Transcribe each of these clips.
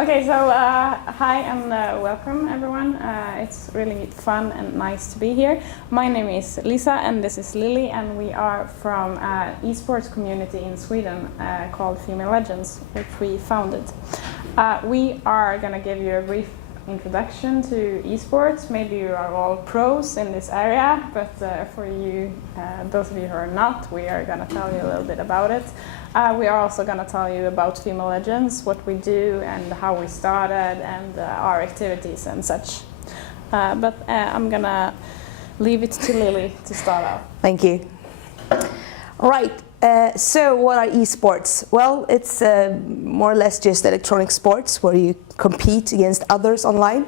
Okay, so hi and welcome everyone. It's really fun and nice to be here. My name is Lisa and this is Lily, and we are from an esports community in Sweden called Female Legends, which we founded. We are going to give you a brief introduction to esports. Maybe you are all pros in this area, but for you, those of you who are not, we are going to tell you a little bit about it. We are also going to tell you about Female Legends, what we do and how we started and our activities and such. But I'm going to leave it to Lily to start out. Thank you. All right, so what are esports? Well, it's more or less just electronic sports where you compete against others online.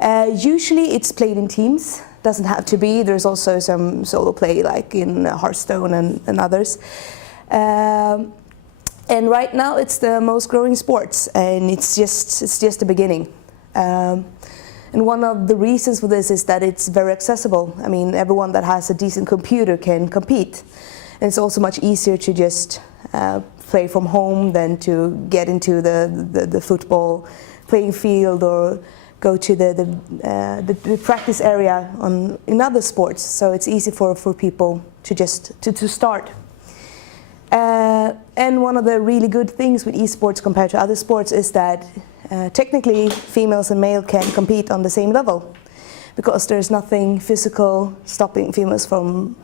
Usually it's played in teams, doesn't have to be. There's also some solo play like in Hearthstone and others. And right now it's the most growing sports, and it's just the beginning. And one of the reasons for this is that it's very accessible. I mean, everyone that has a decent computer can compete. And it's also much easier to just play from home than to get into the football playing field or go to the practice area in other sports. So it's easy for people to start. And one of the really good things with esports compared to other sports is that technically females and males can compete on the same level, because there's nothing physical stopping females from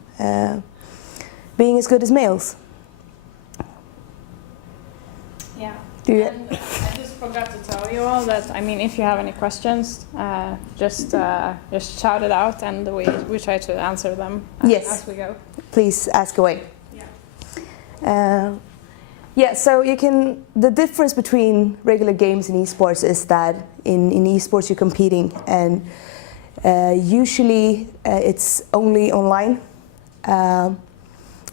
being as good as males. Yeah. And I just forgot to tell you all that, I mean, if you have any questions, just shout it out, and we try to answer them as we go. Please ask away. So the difference between regular games and esports is that in esports you're competing, and usually it's only online.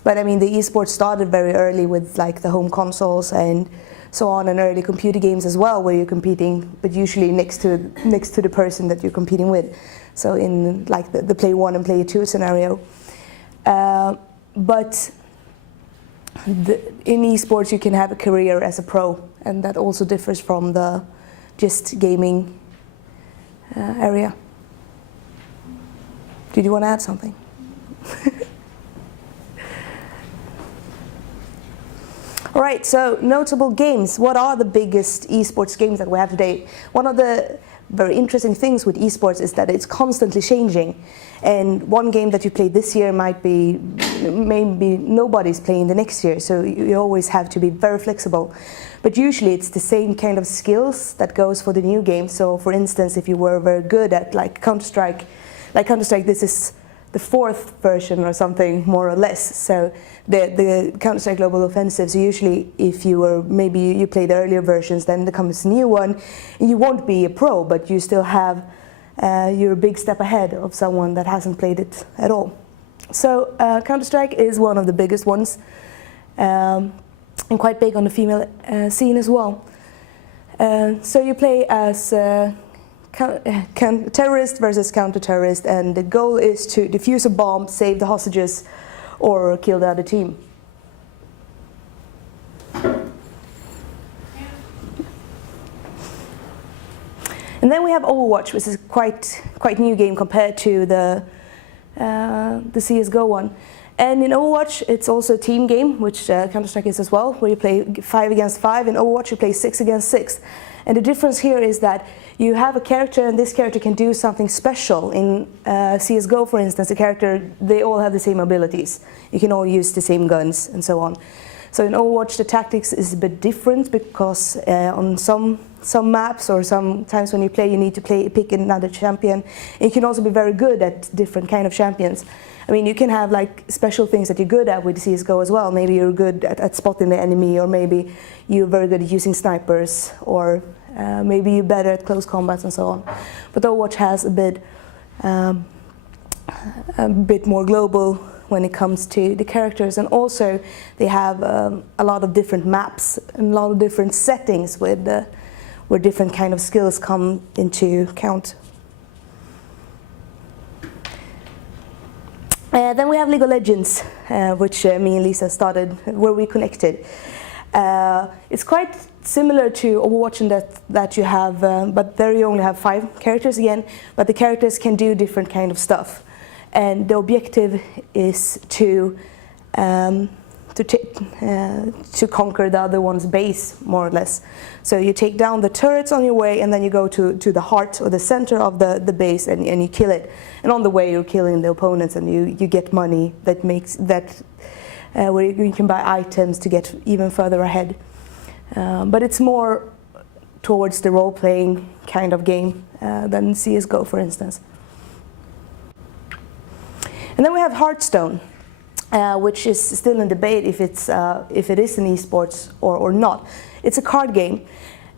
But I mean, the esports started very early with like the home consoles and so on, and early computer games as well, where you're competing, but usually next to the person that you're competing with. So in like the play 1 and play 2 scenario. But in esports you can have a career as a pro, and that also differs from the just gaming area. Did you want to add something? All right, so notable games. What are the biggest esports games that we have today? One of the very interesting things with esports is that it's constantly changing. And one game that you play this year maybe nobody's playing the next year, so you always have to be very flexible. But usually it's the same kind of skills that goes for the new game. So for instance, if you were very good at like Counter-Strike, this is the 4th version or something, more or less. So the Counter-Strike Global Offensives, usually if you play the earlier versions, then there comes a new one, and you won't be a pro, but you still have you're a big step ahead of someone that hasn't played it at all. So Counter-Strike is one of the biggest ones, and quite big on the female scene as well. So you play as terrorist versus counter-terrorist, and the goal is to defuse a bomb, save the hostages, or kill the other team. And then we have Overwatch, which is quite new game compared to the CS:GO one. And in Overwatch, it's also a team game, which Counter-Strike is as well, where you play 5 against 5. In Overwatch, you play 6 against 6. And the difference here is that you have a character, and this character can do something special. In CS:GO, for instance, they all have the same abilities. You can all use the same guns and so on. So in Overwatch, the tactics is a bit different, because on some maps or some times when you play, you need to pick another champion. And you can also be very good at different kind of champions. I mean, you can have like special things that you're good at with CS:GO as well. Maybe you're good at spotting the enemy, or maybe you're very good at using snipers, or maybe you're better at close combats and so on. But Overwatch has a bit more global when it comes to the characters, and also they have a lot of different maps and a lot of different settings where different kind of skills come into account. Then we have League of Legends, which me and Lisa started, where we connected. It's quite similar to Overwatch in that you have, but there you only have 5 characters again, but the characters can do different kind of stuff. And the objective is to conquer the other one's base, more or less. So you take down the turrets on your way, and then you go to the heart or the center of the base, and you kill it. And on the way you're killing the opponents, and you get money that makes that where you can buy items to get even further ahead. But it's more towards the role-playing kind of game than CSGO, for instance. And then we have Hearthstone, which is still in debate if it is an esports or not. It's a card game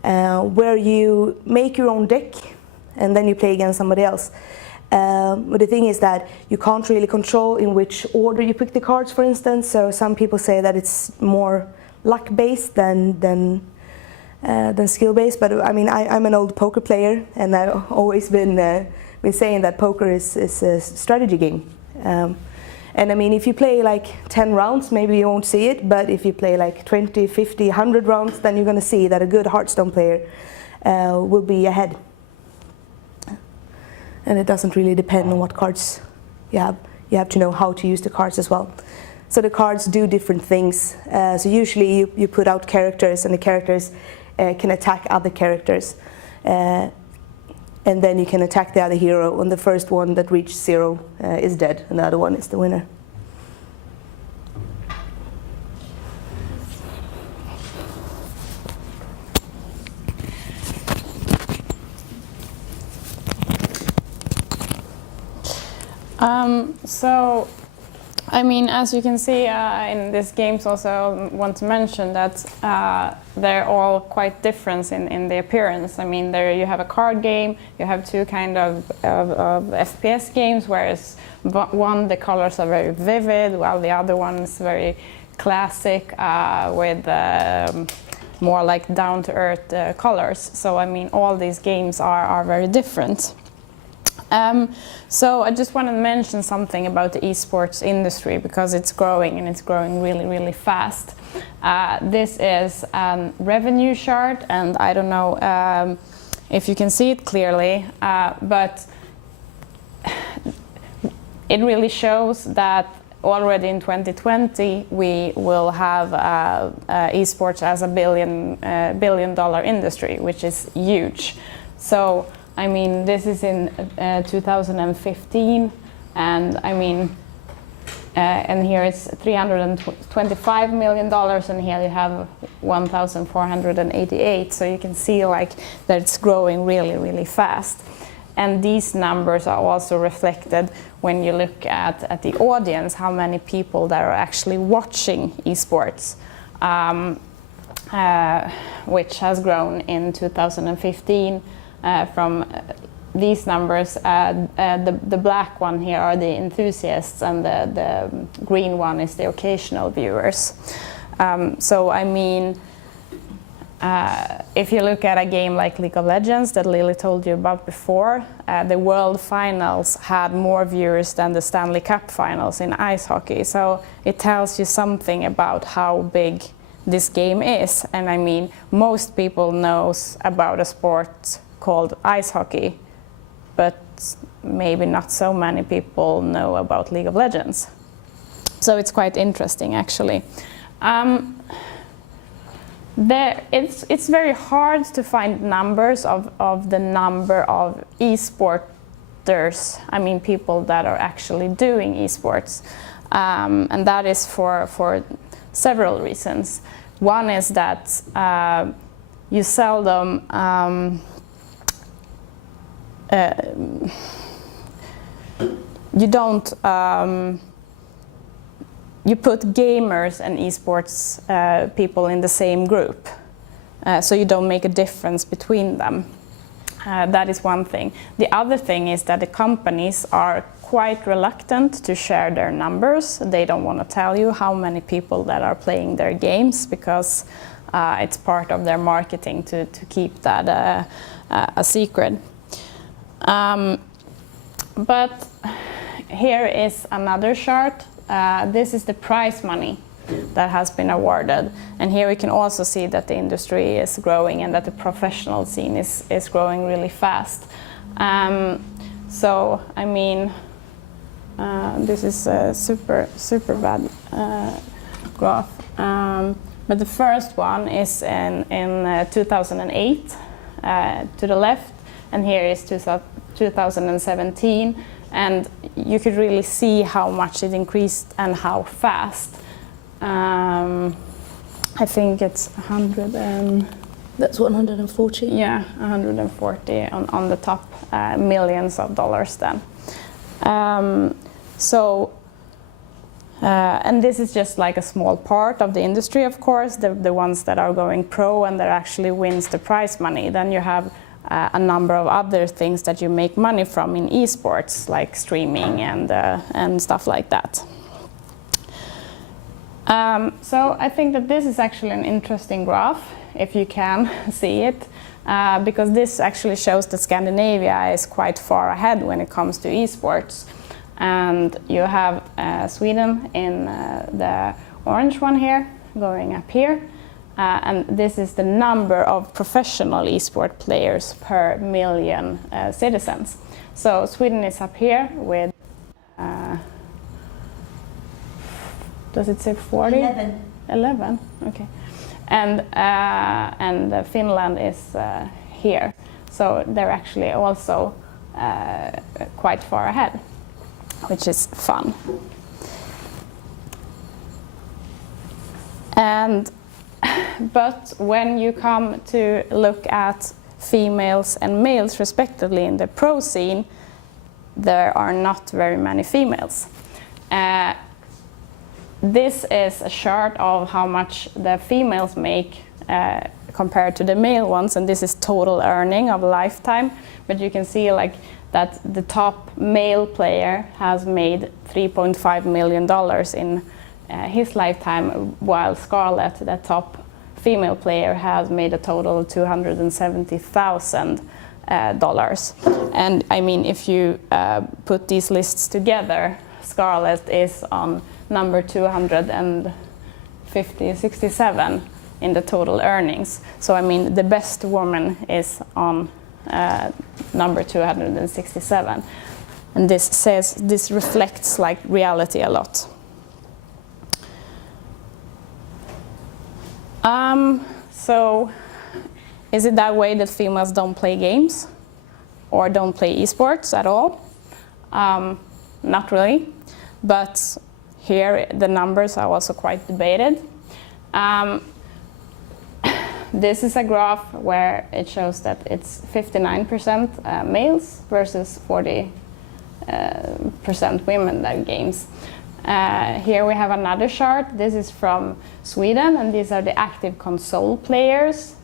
where you make your own deck and then you play against somebody else. But the thing is that you can't really control in which order you pick the cards, for instance. So some people say that it's more luck-based than skill-based. But I mean, I'm an old poker player, and I've always been saying that poker is a strategy game. And I mean, if you play like 10 rounds, maybe you won't see it, but if you play like 20, 50, 100 rounds, then you're going to see that a good Hearthstone player will be ahead. And it doesn't really depend on what cards you have. You have to know how to use the cards as well. So the cards do different things. So usually you put out characters, and the characters can attack other characters. And then you can attack the other hero, and the first one that reaches 0 is dead, and the other one is the winner. So, I mean, as you can see in these games, also I want to mention that they're all quite different in the appearance. I mean, there you have a card game, you have 2 kind of FPS games, whereas one, the colors are very vivid, while the other one is very classic with more like down-to-earth colors. So, I mean, all these games are very different. So I just want to mention something about the esports industry, because it's growing, and it's growing really, really fast. This is a revenue chart, and I don't know if you can see it clearly, but it really shows that already in 2020 we will have esports as a billion-dollar industry, which is huge. So I mean, this is in 2015, and I mean, and here it's $325 million, and here you have 1,488. So you can see like that it's growing really, really fast. And these numbers are also reflected when you look at the audience, how many people that are actually watching esports, which has grown in 2015. From these numbers, the black one here are the enthusiasts, and the green one is the occasional viewers. So I mean, if you look at a game like League of Legends that Lily told you about before, the World Finals had more viewers than the Stanley Cup Finals in ice hockey. So it tells you something about how big this game is. And I mean, most people knows about a sport called ice hockey, but maybe not so many people know about League of Legends. So it's quite interesting, actually. It's very hard to find numbers of the number of esporters, I mean people that are actually doing esports, and that is for several reasons. One is that you seldom you don't you put gamers and esports people in the same group, so you don't make a difference between them. That is one thing. The other thing is that the companies are quite reluctant to share their numbers. They don't want to tell you how many people that are playing their games, because it's part of their marketing to keep that a secret. But here is another chart. This is the prize money that has been awarded. And here we can also see that the industry is growing and that the professional scene is growing really fast. So, I mean, this is a super bad graph. But the first one is in 2008 to the left, and here is 2017. And you could really see how much it increased and how fast. I think it's 100 and... That's 140? Yeah, 140 on the top, millions of dollars then. And this is just like a small part of the industry, of course, the ones that are going pro and that actually wins the prize money. Then you have a number of other things that you make money from in esports, like streaming and stuff like that. So I think that this is actually an interesting graph, if you can see it, because this actually shows that Scandinavia is quite far ahead when it comes to esports. And you have Sweden in the orange one here, going up here. And this is the number of professional esport players per million citizens. So Sweden is up here with, does it say 40? 11. 11, okay. And Finland is here. So they're actually also quite far ahead, which is fun. But when you come to look at females and males respectively in the pro scene, there are not very many females. This is a chart of how much the females make compared to the male ones, and this is total earning of a lifetime. But you can see like that the top male player has made $3.5 million in his lifetime, while Scarlett, the top female player, has made a total of $270,000. And I mean, if you put these lists together, Scarlett is on number 267 in the total earnings. So I mean, the best woman is on number 267, and this reflects like reality a lot. So is it that way that females don't play games or don't play esports at all? Not really, but here the numbers are also quite debated. This is a graph where it shows that it's 59% males versus 40% women that games. Here we have another chart. This is from Sweden, and these are the active console players.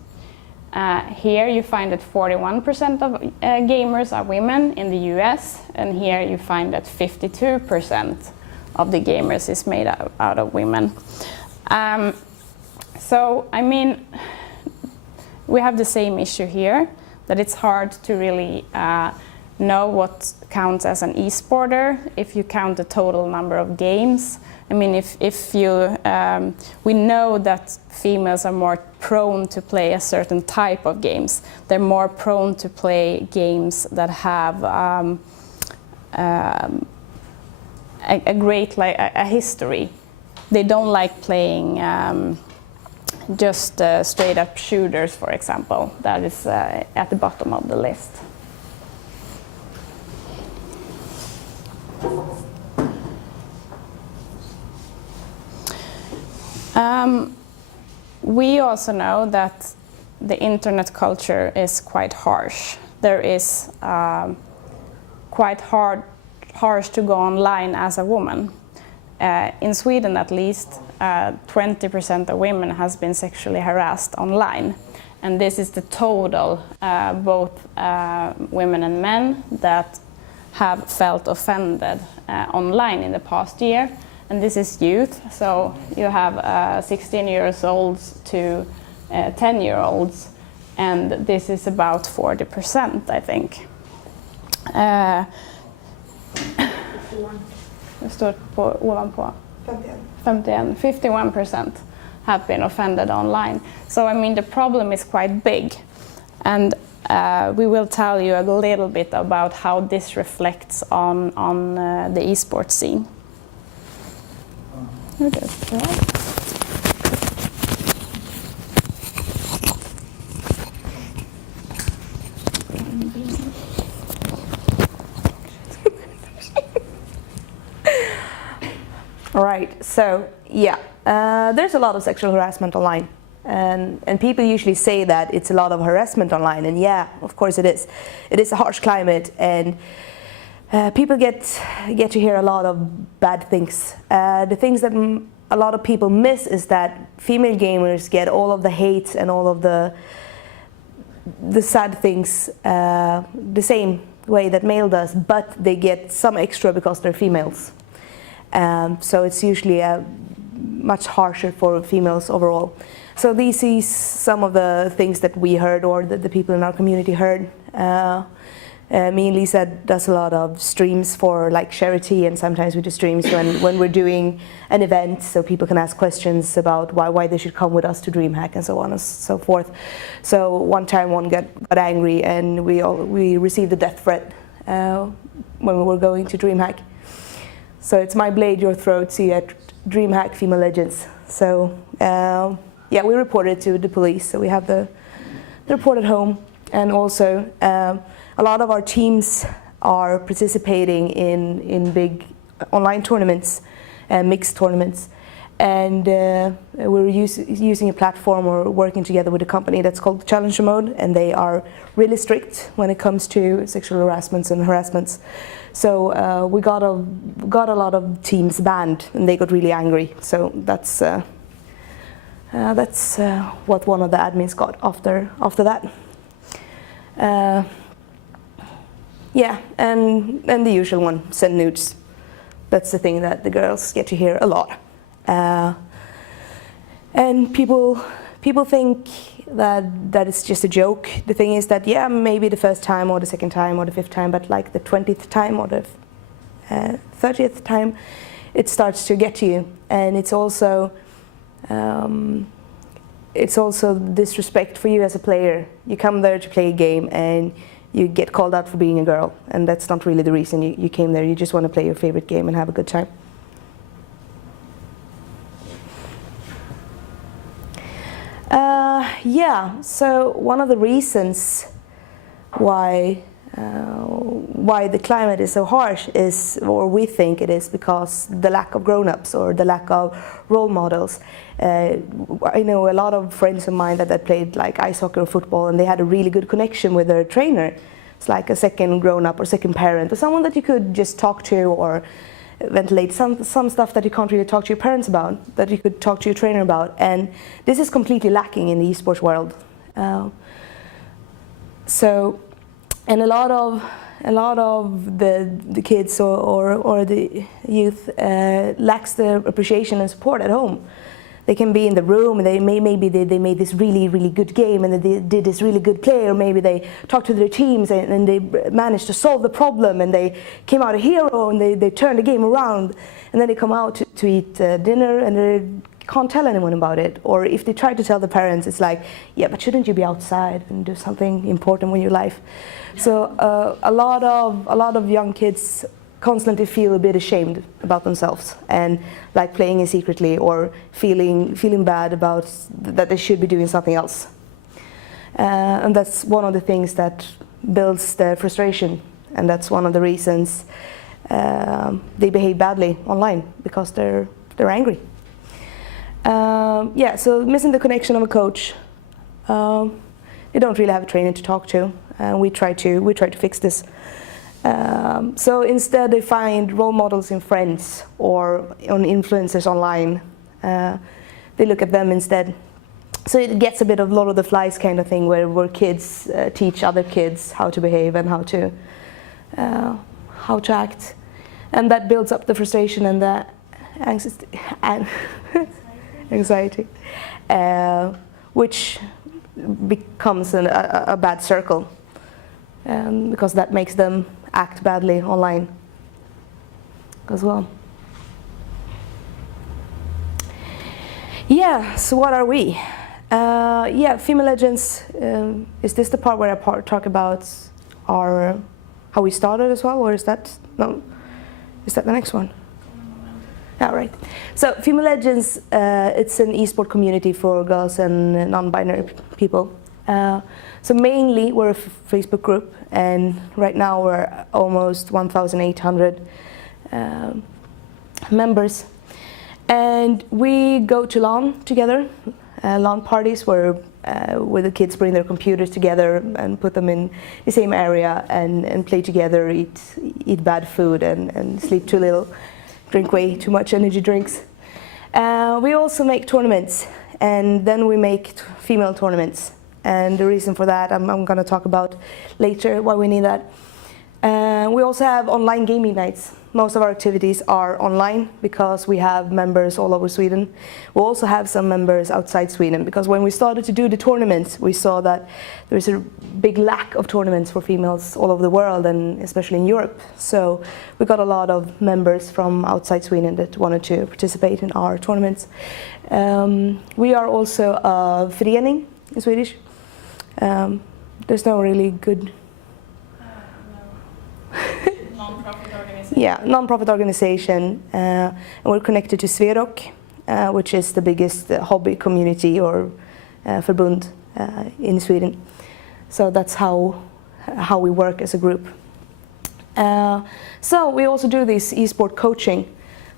Here you find that 41% of gamers are women in the US, and here you find that 52% of the gamers is made out of women. So, I mean, we have the same issue here, that it's hard to really know what counts as an e-sporter if you count the total number of games. I mean, if you, we know that females are more prone to play a certain type of games. They're more prone to play games that have a great, like a history. They don't like playing just straight up shooters, for example. That is at the bottom of the list. We also know that the internet culture is quite harsh. There is quite harsh to go online as a woman. In Sweden, at least, 20% of women has been sexually harassed online. And this is the total, both women and men, that have felt offended online in the past year. And this is youth, so you have 16-year-olds to 10-year-olds, and this is about 40%, I think. Det står på ovanpå. 51% have been offended online. So I mean the problem is quite big, and we will tell you a little bit about how this reflects on the esports scene. All right, so yeah, there's a lot of sexual harassment online, and people usually say that it's a lot of harassment online, and yeah, of course it is. It is a harsh climate, and people get to hear a lot of bad things. The things that a lot of people miss is that female gamers get all of the hate and all of the sad things the same way that male does, but they get some extra because they're females. So it's usually much harsher for females overall. So these is some of the things that we heard, or that the people in our community heard. Me and Lisa does a lot of streams for like charity, and sometimes we do streams when we're doing an event, so people can ask questions about why they should come with us to DreamHack and so on and so forth. So one time one got angry, and we received a death threat when we were going to DreamHack. So it's my blade, your throat, see at DreamHack Female Legends. So yeah, we reported to the police, so we have the report at home. And also a lot of our teams are participating in big online tournaments, mixed tournaments. And we're using a platform, or working together with a company that's called Challenger Mode, and they are really strict when it comes to sexual harassments and harassments. So we got a lot of teams banned, and they got really angry. So that's what one of the admins got after that. Yeah, and the usual one, send nudes. That's the thing that the girls get to hear a lot. And people think that it's just a joke. The thing is that, yeah, maybe the first time or the second time or the fifth time, but like the 20th time or the 30th time, it starts to get to you. And it's also disrespect for you as a player. You come there to play a game and you get called out for being a girl, and that's not really the reason you came there. You just want to play your favorite game and have a good time. Yeah, so one of the reasons why the climate is so harsh is, or we think it is, because the lack of grown-ups or the lack of role models. I know a lot of friends of mine that played like ice hockey or football, and they had a really good connection with their trainer. It's like a second grown-up or second parent, or someone that you could just talk to or ventilate some stuff that you can't really talk to your parents about, that you could talk to your trainer about. And this is completely lacking in the esports world. And a lot of the kids or the youth lacks the appreciation and support at home. They can be in the room, and maybe they made this really good game, and they did this really good play, or maybe they talked to their teams and they managed to solve the problem, and they came out a hero, and they turned the game around, and then they come out to eat dinner, and they can't tell anyone about it. Or if they try to tell the parents, it's like, yeah, but shouldn't you be outside and do something important with your life? So a lot of young kids constantly feel a bit ashamed about themselves, and like playing it secretly, or feeling bad about that they should be doing something else. And that's one of the things that builds their frustration, and that's one of the reasons they behave badly online, because they're angry. Yeah, so missing the connection of a coach. They don't really have a trainer to talk to, and we try to fix this. So instead they find role models in friends or on influencers online. They look at them instead. So it gets a bit of Lord of the Flies kind of thing, where kids teach other kids how to behave and how to act, and that builds up the frustration and the anxiety, which becomes a bad circle, because that makes them act badly online as well. Yeah, so what are we? Yeah, Female Legends, is this the part where I talk about how we started as well, or is that, no, is that the next one? Yeah, right. So Female Legends, it's an esport community for girls and non-binary people. So mainly we're a Facebook group, and right now we're almost 1,800 members. And we go to LAN together, LAN parties where the kids bring their computers together and put them in the same area and play together, eat bad food and sleep too little, drink way too much energy drinks. We also make tournaments, and then we make female tournaments. And the reason for that I'm going to talk about later, why we need that. We also have online gaming nights. Most of our activities are online because we have members all over Sweden. We also have some members outside Sweden, because when we started to do the tournaments, we saw that there's a big lack of tournaments for females all over the world, and especially in Europe. So we got a lot of members from outside Sweden that wanted to participate in our tournaments. We are also a förening in Swedish. There's no really good... Non-profit organization. Yeah, non-profit organization, and we're connected to Sverok, which is the biggest hobby community or förbund in Sweden. So that's how we work as a group. So we also do this esport coaching.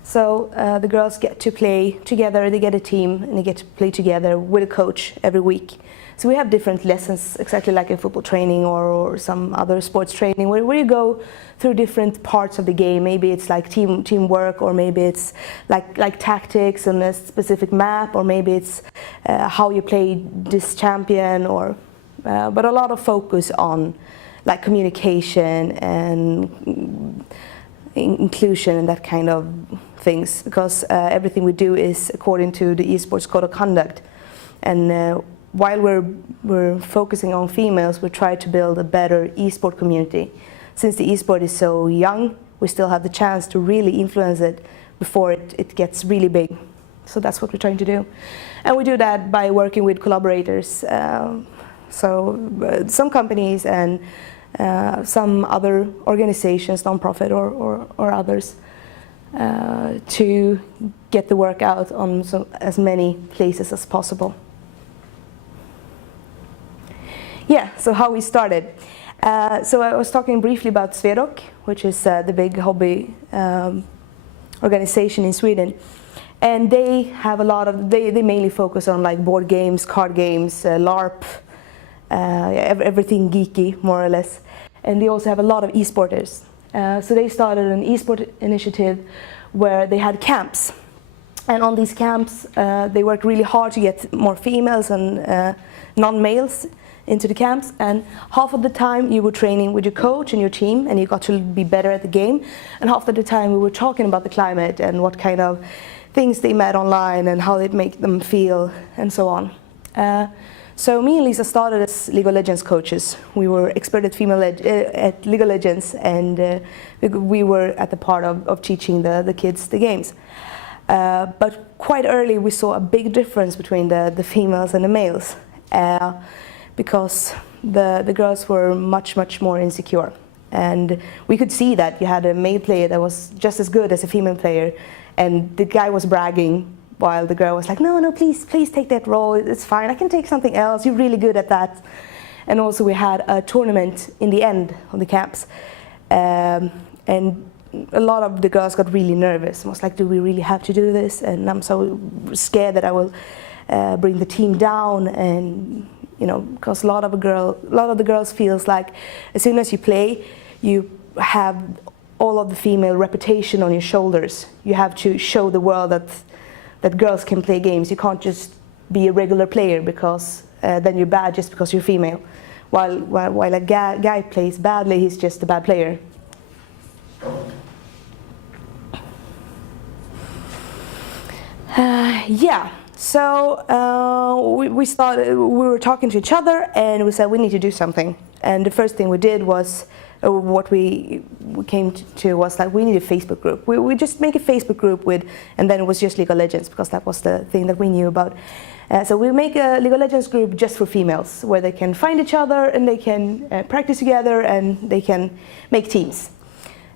So the girls get to play together, they get a team, and they get to play together with a coach every week. So we have different lessons, exactly like in football training or some other sports training, where you go through different parts of the game. Maybe it's like teamwork, or maybe it's like tactics and a specific map, or maybe it's how you play this champion, or but a lot of focus on like communication and inclusion and that kind of things, because everything we do is according to the esports code of conduct. And while we're focusing on females, we try to build a better esport community. Since the esport is so young, we still have the chance to really influence it before it gets really big. So that's what we're trying to do. And we do that by working with collaborators. Some companies and some other organizations, non-profit or others, to get the work out on as many places as possible. Yeah, so how we started. So I was talking briefly about Sverok, which is the big hobby organization in Sweden. And they have a lot of, they mainly focus on like board games, card games, LARP, everything geeky, more or less. And they also have a lot of esporters. So they started an esport initiative where they had camps. And on these camps, they worked really hard to get more females and non-males into the camps, and half of the time you were training with your coach and your team, and you got to be better at the game, and half of the time we were talking about the climate and what kind of things they met online and how it made them feel and so on. So me and Lisa started as League of Legends coaches. We were expert at at League of Legends, and we were at the part of teaching the kids the games. But quite early we saw a big difference between the females and the males. Because the girls were much more insecure, and we could see that you had a male player that was just as good as a female player, and the guy was bragging while the girl was like, no, please take that role, it's fine, I can take something else, you're really good at that. And also we had a tournament in the end of the camps, and a lot of the girls got really nervous and was like, do we really have to do this? And I'm so scared that I will bring the team down, and you know, because a lot of the girls feels like as soon as you play, you have all of the female reputation on your shoulders. You have to show the world that girls can play games. You can't just be a regular player, because then you're bad just because you're female. While a guy plays badly, he's just a bad player. Yeah. So we were talking to each other, and we said we need to do something. And the first thing we did was what we came to was that we need a Facebook group. We just make a Facebook group with, and then it was just League of Legends because that was the thing that we knew about. So we make a League of Legends group just for females, where they can find each other and they can practice together and they can make teams.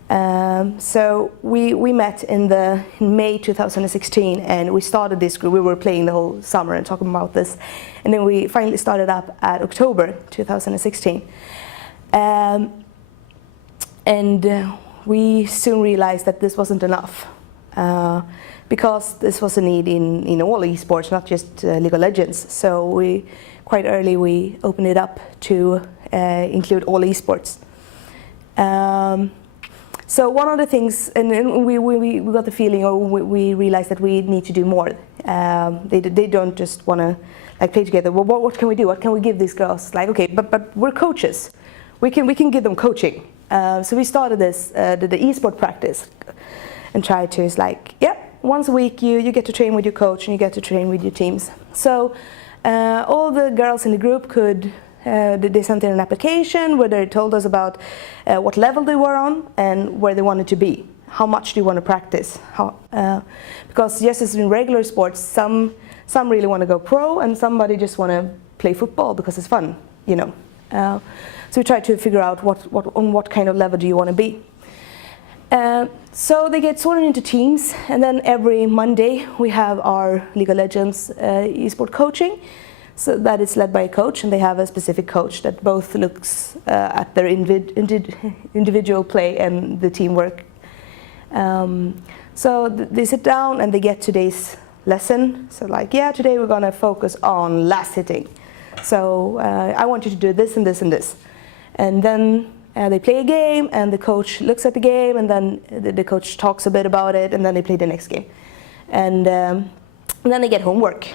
So we met in May 2016, and we started this group. We were playing the whole summer and talking about this, and then we finally started up at October 2016. We soon realized that this wasn't enough. Because this was a need in all esports, not just League of Legends. So quite early we opened it up to include all esports. So one of the things, and we got the feeling, or we realized that we need to do more. They don't just want to like play together. Well, what can we do? What can we give these girls? Like, okay, but we're coaches. We can give them coaching. So we started this the esport practice, and tried to, it's like, yeah. Once a week you get to train with your coach and you get to train with your teams. So all the girls in the group they sent in an application where they told us about what level they were on and where they wanted to be. How much do you want to practice? Because just as in regular sports, some really want to go pro and somebody just want to play football because it's fun, you know. So we tried to figure out on what kind of level do you want to be. So they get sorted into teams, and then every Monday we have our League of Legends esport coaching. So that is led by a coach, and they have a specific coach that both looks at their individual play and the teamwork. So they sit down and they get today's lesson. So like, yeah, today we're gonna focus on last hitting. So I want you to do this and this and this. And then they play a game, and the coach looks at the game, and then the coach talks a bit about it, and then they play the next game. And then they get homework.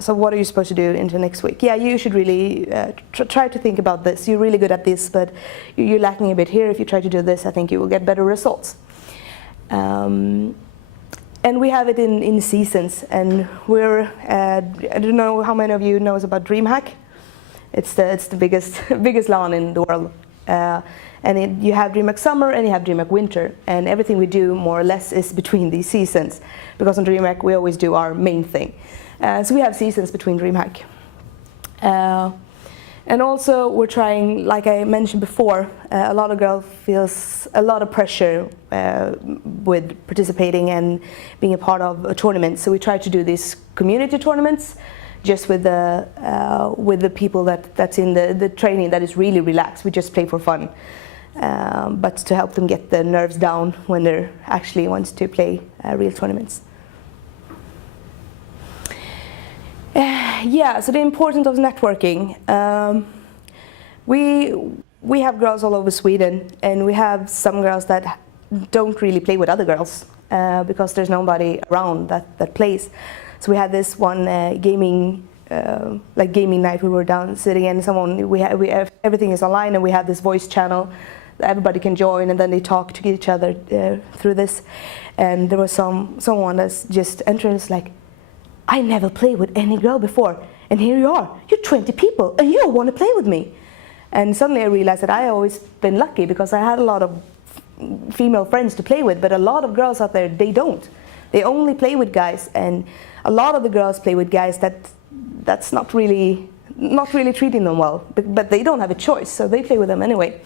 So what are you supposed to do into next week? Yeah, you should really try to think about this. You're really good at this, but you're lacking a bit here. If you try to do this, I think you will get better results. And we have it in seasons, and we're, I don't know how many of you knows about DreamHack. It's the biggest LAN in the world. And you have DreamHack Summer and you have DreamHack Winter, and everything we do more or less is between these seasons, because on DreamHack we always do our main thing. So we have seasons between DreamHack. And also we're trying, like I mentioned before, a lot of girls feels a lot of pressure with participating and being a part of a tournament. So we try to do these community tournaments just with the people that's in the training that is really relaxed. We just play for fun, but to help them get the nerves down when they actually want to play real tournaments. Yeah, so the importance of networking. We have girls all over Sweden, and we have some girls that don't really play with other girls because there's nobody around that plays. So we had this one gaming night. We were down sitting, and everything is online, and we have this voice channel that everybody can join, and then they talk to each other through this. And there was someone that's just entered, like, I never played with any girl before, and here you are. You're 20 people, and you want to play with me. And suddenly I realized that I always been lucky because I had a lot of female friends to play with, but a lot of girls out there, they don't. They only play with guys, and a lot of the girls play with guys that's not really treating them well, but they don't have a choice, so they play with them anyway.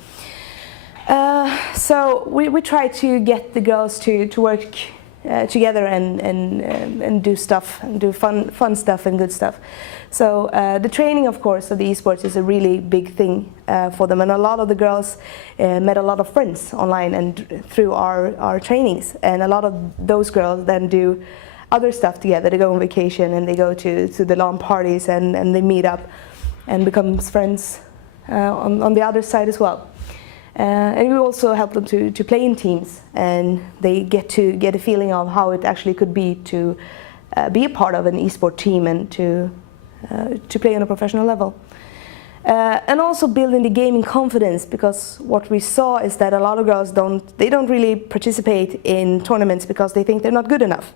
So we try to get the girls to work together and do stuff, and do fun stuff and good stuff. So the training, of course, of the esports is a really big thing for them, and a lot of the girls met a lot of friends online and through our trainings, and a lot of those girls then do other stuff together. They go on vacation and they go to the LAN parties, and they meet up and become friends on the other side as well. And we also help them to play in teams, and they get a feeling of how it actually could be to be a part of an esport team and to play on a professional level. And also building the gaming confidence, because what we saw is that a lot of girls don't really participate in tournaments because they think they're not good enough.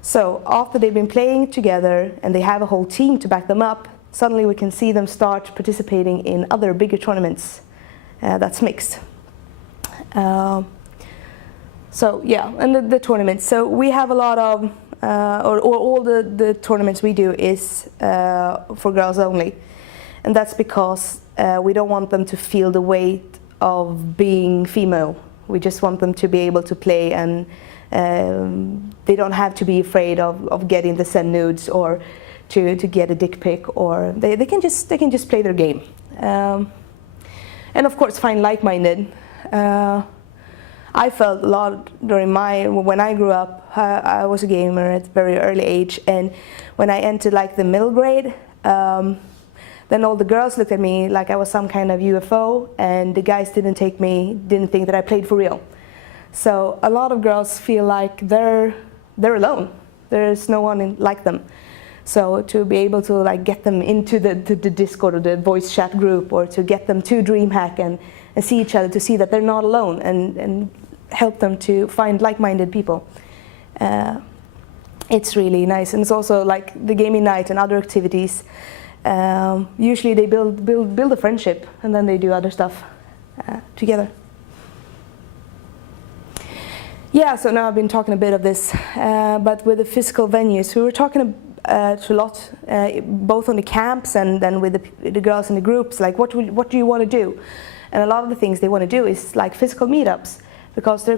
So after they've been playing together and they have a whole team to back them up, suddenly we can see them start participating in other bigger tournaments that's mixed. So yeah, and the tournaments. So we have a lot of, or all the tournaments we do is for girls only, and that's because we don't want them to feel the weight of being female. We just want them to be able to play, and they don't have to be afraid of getting the send nudes or to get a dick pic, or they can just play their game, and of course find like-minded. I felt a lot when I grew up. I was a gamer at a very early age, and when I entered like the middle grade, then all the girls looked at me like I was some kind of UFO, and the guys didn't think that I played for real. So a lot of girls feel like they're alone. There's no one like them. So to be able to like get them into the Discord or the voice chat group, or to get them to DreamHack and see each other, to see that they're not alone, and help them to find like-minded people. It's really nice, and it's also like the gaming night and other activities. Usually they build a friendship, and then they do other stuff together. Yeah, so now I've been talking a bit of this, but with the physical venues, we were talking a lot, both on the camps and then with the girls in the groups, like what do you want to do? And a lot of the things they want to do is like physical meetups, because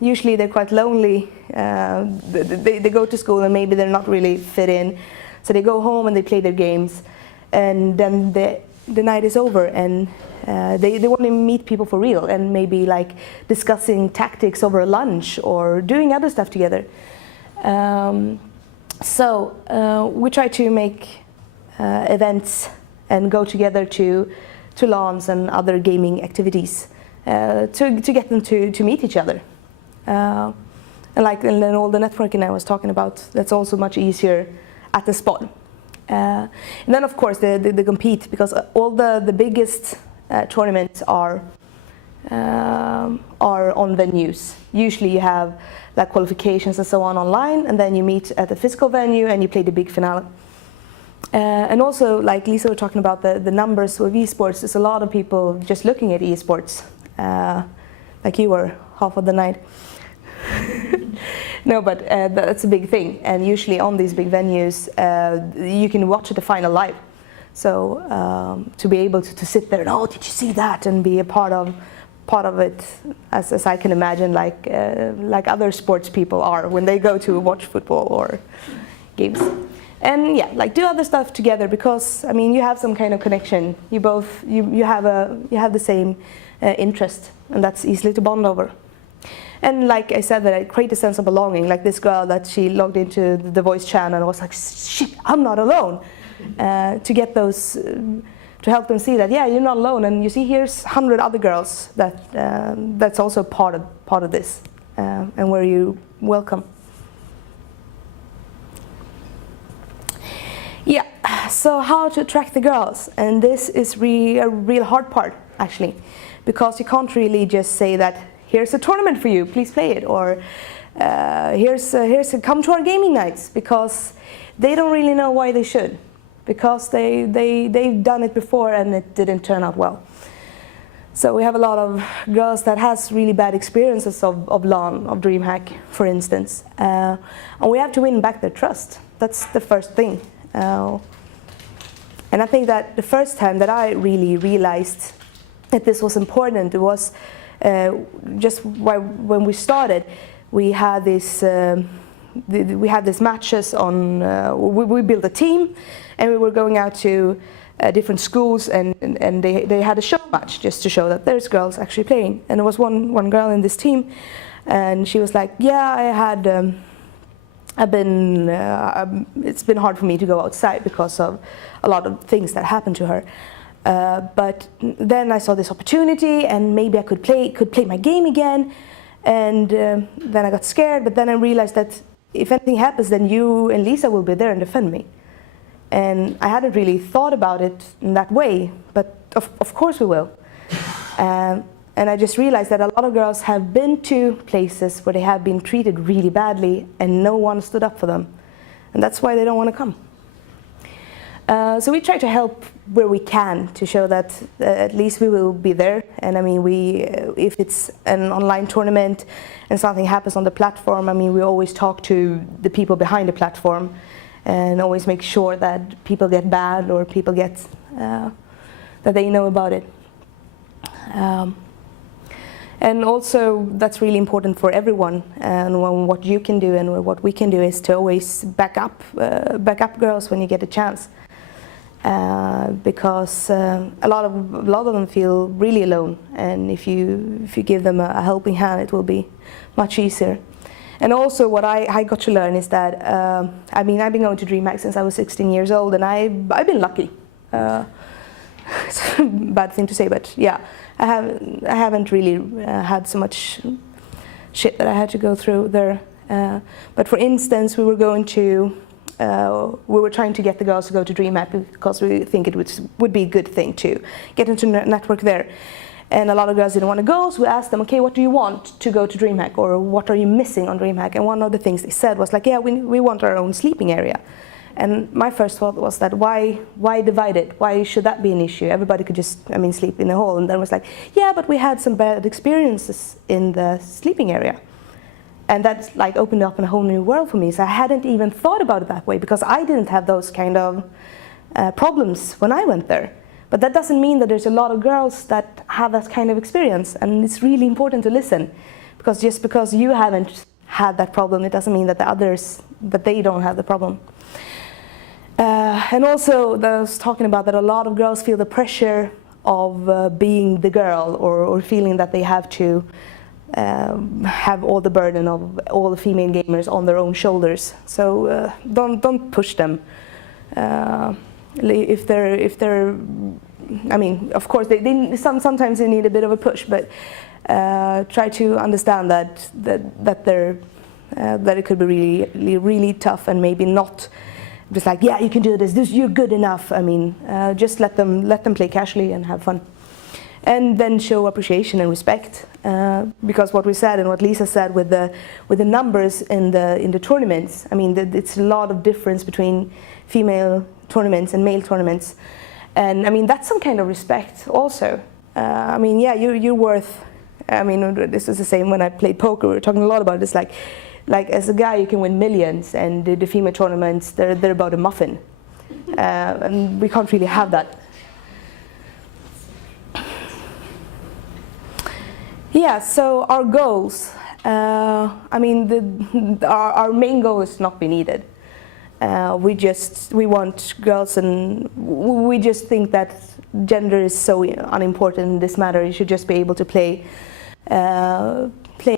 usually they're quite lonely. They go to school and maybe they're not really fit in, so they go home and they play their games, and then the night is over, and they want to meet people for real, and maybe like discussing tactics over a lunch or doing other stuff together. So we try to make events and go together to LANs and other gaming activities to get them to meet each other. And then all the networking I was talking about, that's also much easier at the spot. And then of course they compete, because all the biggest tournaments are on venues. Usually you have like qualifications and so on online, and then you meet at the physical venue and you play the big finale. And also, like Lisa was talking about the numbers of esports, there's a lot of people just looking at esports, like you were half of the night. No, but that's a big thing, and usually on these big venues you can watch the final live. So to be able to sit there and, oh, did you see that, and be a part of it, as I can imagine, like other sports people are when they go to watch football or games. And yeah, like do other stuff together, because I mean you have some kind of connection. You have the same interest, and that's easily to bond over. And like I said, that I create a sense of belonging. Like this girl, that she logged into the voice channel and was like, shit, I'm not alone. To get those, to help them see that, yeah, you're not alone, and you see here's 100 other girls that's also part of this, and where you welcome. Yeah, so how to attract the girls, and this is a real hard part actually, because you can't really just say that here's a tournament for you, please play it, or come to our gaming nights, because they don't really know why they should, because they've done it before and it didn't turn out well. So we have a lot of girls that has really bad experiences of LAN, of DreamHack, for instance, and we have to win back their trust. That's the first thing. And I think that the first time that I really realized that this was important, it was just when we started. We had this matches on. We built a team, and we were going out to different schools, and they had a show match just to show that there's girls actually playing. And there was one girl in this team, and she was like, "Yeah, I had." It's been hard for me to go outside because of a lot of things that happened to her. But then I saw this opportunity, and maybe I could play my game again. And then I got scared, but then I realized that if anything happens, then you and Lisa will be there and defend me. And I hadn't really thought about it in that way, but of course we will. And I just realized that a lot of girls have been to places where they have been treated really badly and no one stood up for them. And that's why they don't want to come. So we try to help where we can to show that at least we will be there. And I mean, if it's an online tournament and something happens on the platform, I mean, we always talk to the people behind the platform and always make sure that people get banned or people get that they know about it. And also, that's really important for everyone. And what you can do and what we can do is to always back up girls when you get a chance, because a lot of them feel really alone. And if you give them a helping hand, it will be much easier. And also, what I got to learn is that I mean, I've been going to DreamHack since I was 16 years old, and I've been lucky. It's a bad thing to say, but yeah. I haven't really had so much shit that I had to go through there. But for instance, we were trying to get the girls to go to DreamHack because we think it would be a good thing to get into network there. And a lot of girls didn't want to go, so we asked them, okay, what do you want to go to DreamHack, or what are you missing on DreamHack? And one of the things they said was like, yeah, we want our own sleeping area. And my first thought was that why divide it? Why should that be an issue? Everybody could just, I mean, sleep in the hall. And then it was like, yeah, but we had some bad experiences in the sleeping area. And that like opened up a whole new world for me. So I hadn't even thought about it that way, because I didn't have those kind of problems when I went there. But that doesn't mean that there's a lot of girls that have that kind of experience. And it's really important to listen, because just because you haven't had that problem, it doesn't mean that the others, that they don't have the problem. And also, I was talking about that a lot of girls feel the pressure of being the girl, or feeling that they have to have all the burden of all the female gamers on their own shoulders. So don't push them. If they're, I mean, of course, sometimes they need a bit of a push, but try to understand that it could be really tough, and maybe not just like, yeah, you can do this, you're good enough. I mean, just let them play casually and have fun, and then show appreciation and respect. Because what we said and what Lisa said with the numbers in the tournaments, I mean, it's a lot of difference between female tournaments and male tournaments, and I mean, that's some kind of respect also. I mean, yeah, you're worth. I mean, this is the same when I played poker. We were talking a lot about it. It's like as a guy, you can win millions, and the female tournaments, they're about a muffin, and we can't really have that. Yeah, so our goals. I mean, our main goal is not be needed. We want girls, and we just think that gender is so unimportant in this matter. You should just be able to play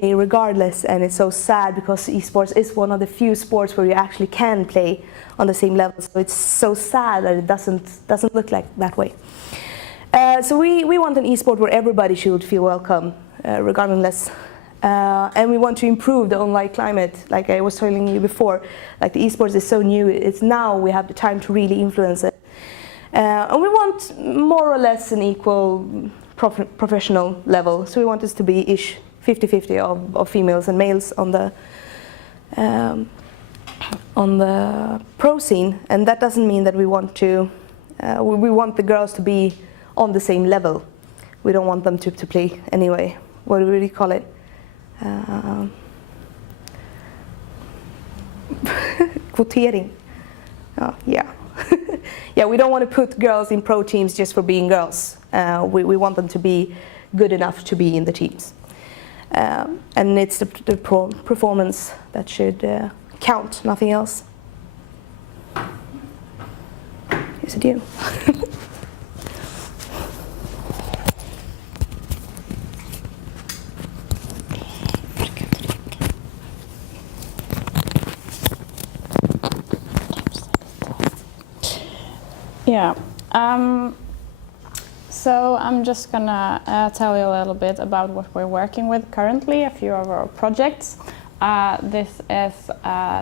regardless, and it's so sad because esports is one of the few sports where you actually can play on the same level. So it's so sad that it doesn't look like that way. So we want an esport where everybody should feel welcome, regardless. And we want to improve the online climate, like I was telling you before. Like the esports is so new, it's now we have the time to really influence it. And we want more or less an equal professional level. So we want this to be ish 50-50 of females and males on the pro scene. And that doesn't mean that we want to, we want the girls to be on the same level. We don't want them to play anyway. What do we really call it? Quotering. Oh, yeah. Yeah, we don't want to put girls in pro teams just for being girls. We want them to be good enough to be in the teams. And it's the performance that should count, nothing else. Is it you? Yeah. So I'm just gonna tell you a little bit about what we're working with currently, a few of our projects. This is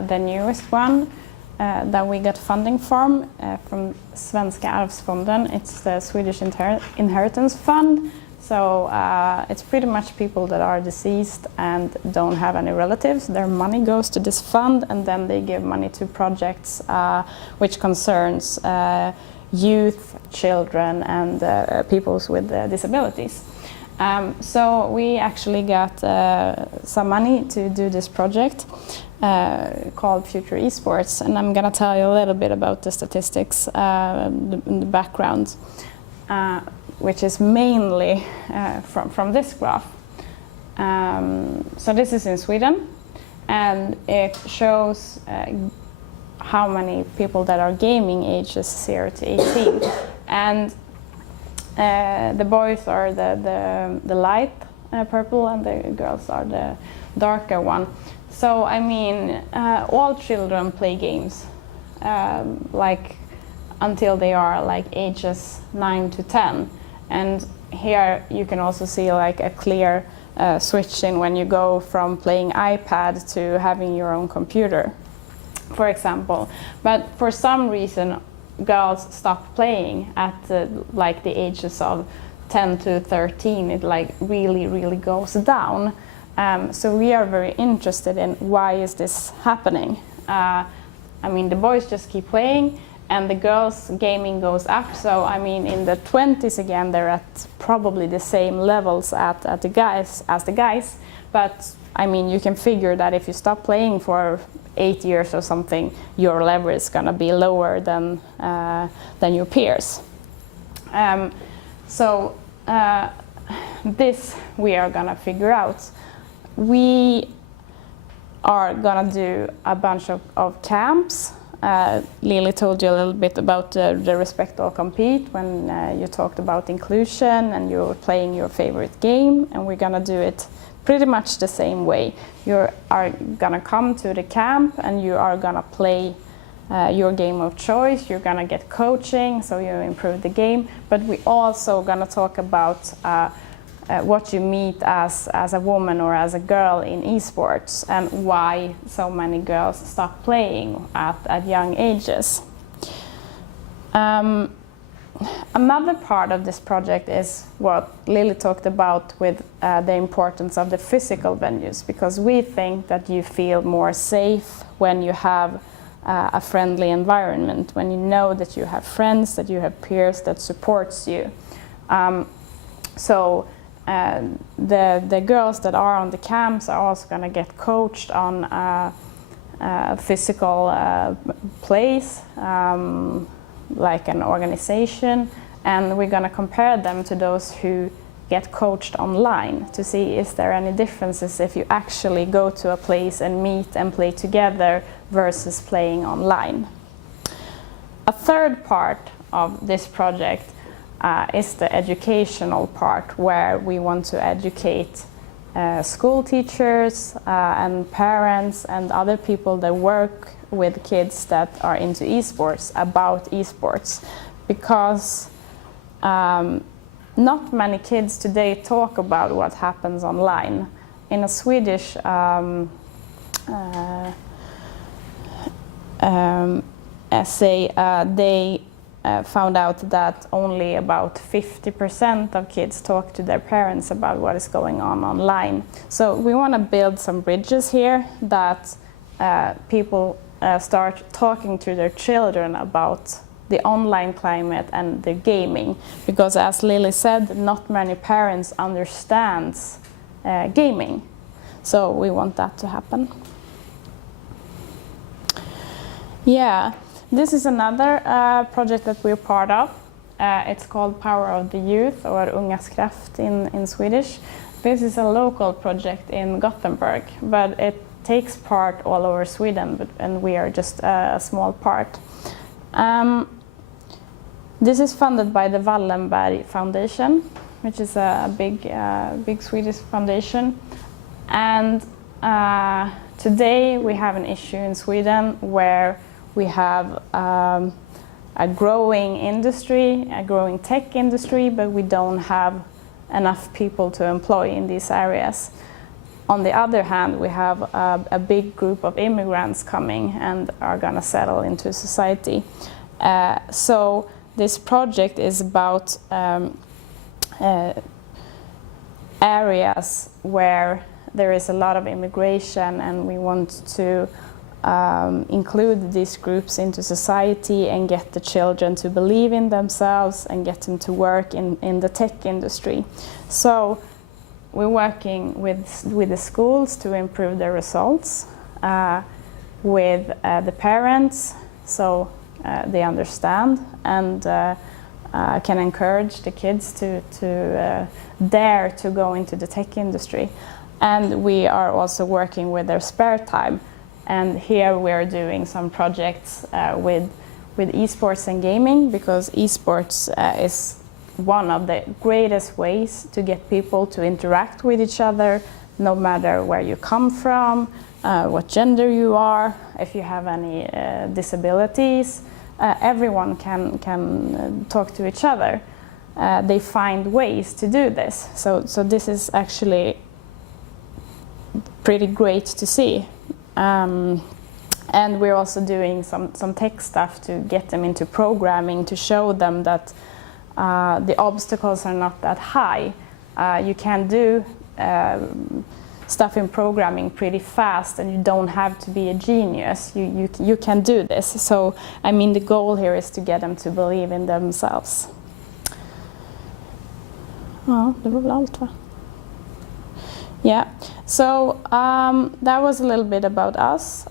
the newest one that we got funding from Svenska Arvsfonden. It's the Swedish Inheritance Fund. So it's pretty much people that are deceased and don't have any relatives. Their money goes to this fund, and then they give money to projects which concerns youth, children, and people with disabilities. So we actually got some money to do this project called Future Esports, and I'm gonna tell you a little bit about the statistics, the background, which is mainly from this graph. So this is in Sweden, and it shows how many people that are gaming ages 0 to 18, and the boys are the light purple, and the girls are the darker one. So I mean, all children play games, like until they are like ages 9 to 10, and here you can also see like a clear switching when you go from playing iPad to having your own computer, for example. But for some reason, girls stop playing at like the ages of 10 to 13. It like really goes down. So we are very interested in why is this happening. I mean, the boys just keep playing, and the girls' gaming goes up. So I mean, in the 20s again, they're at probably the same levels at the guys as the guys. But I mean, you can figure that if you stop playing for 8 years or something, your level is gonna be lower than your peers. This we are gonna figure out. We are gonna do a bunch of camps. Lily told you a little bit about the Respect All Compete when you talked about inclusion and you were playing your favorite game, and we're gonna do it pretty much the same way. You are gonna come to the camp and you are gonna play your game of choice. You're gonna get coaching, so you improve the game, but we also gonna talk about what you meet as a woman or as a girl in esports, and why so many girls stop playing at young ages. Another part of this project is what Lily talked about with the importance of the physical venues, because we think that you feel more safe when you have a friendly environment, when you know that you have friends, that you have peers that supports you. The girls that are on the camps are also going to get coached on physical plays, like an organization, and we're going to compare them to those who get coached online to see is there any differences if you actually go to a place and meet and play together versus playing online. A third part of this project is the educational part, where we want to educate school teachers and parents and other people that work with kids that are into esports about esports, because not many kids today talk about what happens online. In a Swedish essay, they found out that only about 50% of kids talk to their parents about what is going on online. So we want to build some bridges here that people start talking to their children about the online climate and the gaming, because as Lily said, not many parents understands gaming. So we want that to happen. Yeah, this is another project that we're part of. It's called Power of the Youth, or Ungas Kraft in Swedish. This is a local project in Gothenburg, but it takes part all over Sweden, and we are just a small part. This is funded by the Wallenberg Foundation, which is a big Swedish foundation. And today we have an issue in Sweden where we have a growing industry, a growing tech industry, but we don't have enough people to employ in these areas. On the other hand, we have a big group of immigrants coming and are going to settle into society. So this project is about areas where there is a lot of immigration, and we want to include these groups into society and get the children to believe in themselves and get them to work in the tech industry. So we're working with the schools to improve their results, with the parents, so they understand and can encourage the kids to dare to go into the tech industry. And we are also working with their spare time. And here we're doing some projects with esports and gaming, because esports is one of the greatest ways to get people to interact with each other, no matter where you come from, what gender you are, if you have any disabilities. Everyone can talk to each other. They find ways to do this. So this is actually pretty great to see. And we're also doing some tech stuff to get them into programming, to show them that the obstacles are not that high. You can do stuff in programming pretty fast, and you don't have to be a genius. You can do this. So, I mean, the goal here is to get them to believe in themselves. Ja, det var väl allt, va? Yeah, so that was a little bit about us.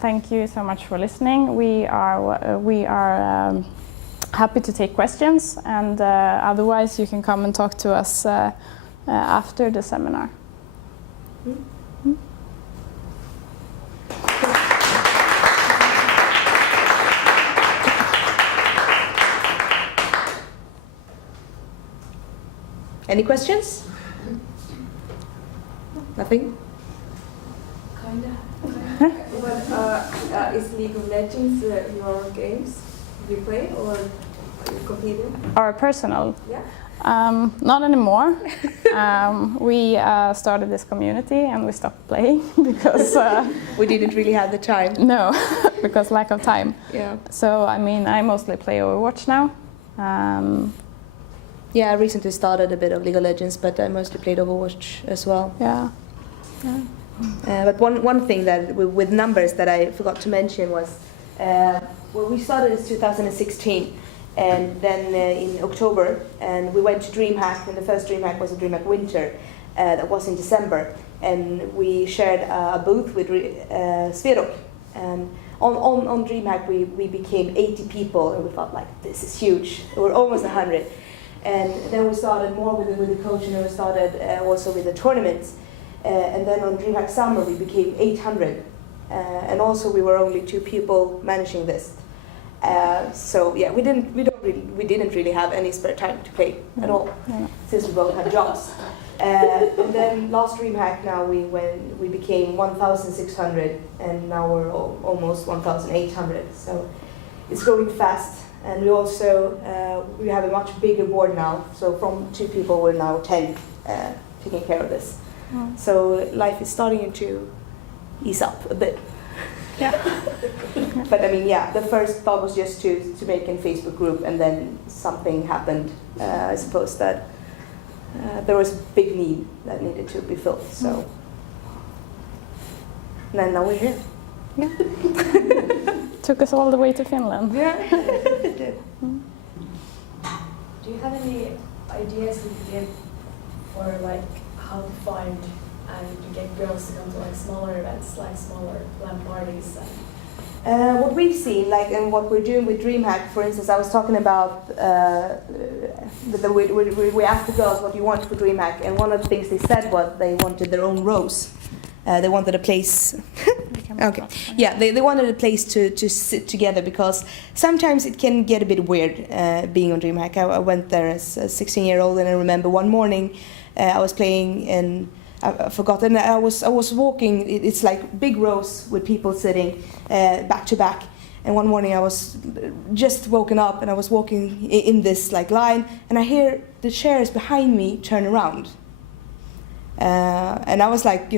Thank you so much for listening. We are happy to take questions, and otherwise you can come and talk to us after the seminar. Mm. Any questions? Nothing? Kinda. But is League of Legends your games you play, or are you competing? Our personal? Yeah. Not anymore. We started this community and we stopped playing because We didn't really have the time. no, because lack of time. Yeah. So I mean, I mostly play Overwatch now. Yeah, I recently started a bit of League of Legends, but I mostly played Overwatch as well. Yeah. But one thing that with numbers that I forgot to mention was, well, we started in 2016, and then in October, and we went to DreamHack, and the first DreamHack was a DreamHack Winter, that was in December, and we shared a booth with Sverok, and on DreamHack we became 80 people, and we thought, like, this is huge. We're almost 100, and then we started more with the coaching, and we started also with the tournaments. And then on DreamHack Summer we became 800, and also we were only 2 people managing this. So yeah, we didn't really have any spare time to play at all, since we both had jobs. And then last DreamHack now we became 1,600, and now we're almost 1,800. So it's growing fast, and we also we have a much bigger board now. So from 2 people we're now 10 taking care of this. So life is starting to ease up a bit. Yeah. But I mean, yeah, the first thought was just to make a Facebook group, and then something happened. I suppose that there was a big need that needed to be filled. So, and now we're here. Yeah. Took us all the way to Finland. Yeah. Do you have any ideas you could give for like how to find and to get girls to come to like smaller events, like smaller LAN parties? What we've seen, like, and what we're doing with DreamHack, for instance, I was talking about we asked the girls what do you want for DreamHack, and one of the things they said was they wanted their own rows. They wanted a place. Okay. Yeah, they wanted a place to sit together, because sometimes it can get a bit weird being on DreamHack. I went there as a 16-year-old, and I remember one morning I was playing, and I forgot, and I was walking. It's like big rows with people sitting back to back. And one morning I was just woken up, and I was walking in this like line, and I hear the chairs behind me turn around. And I was like,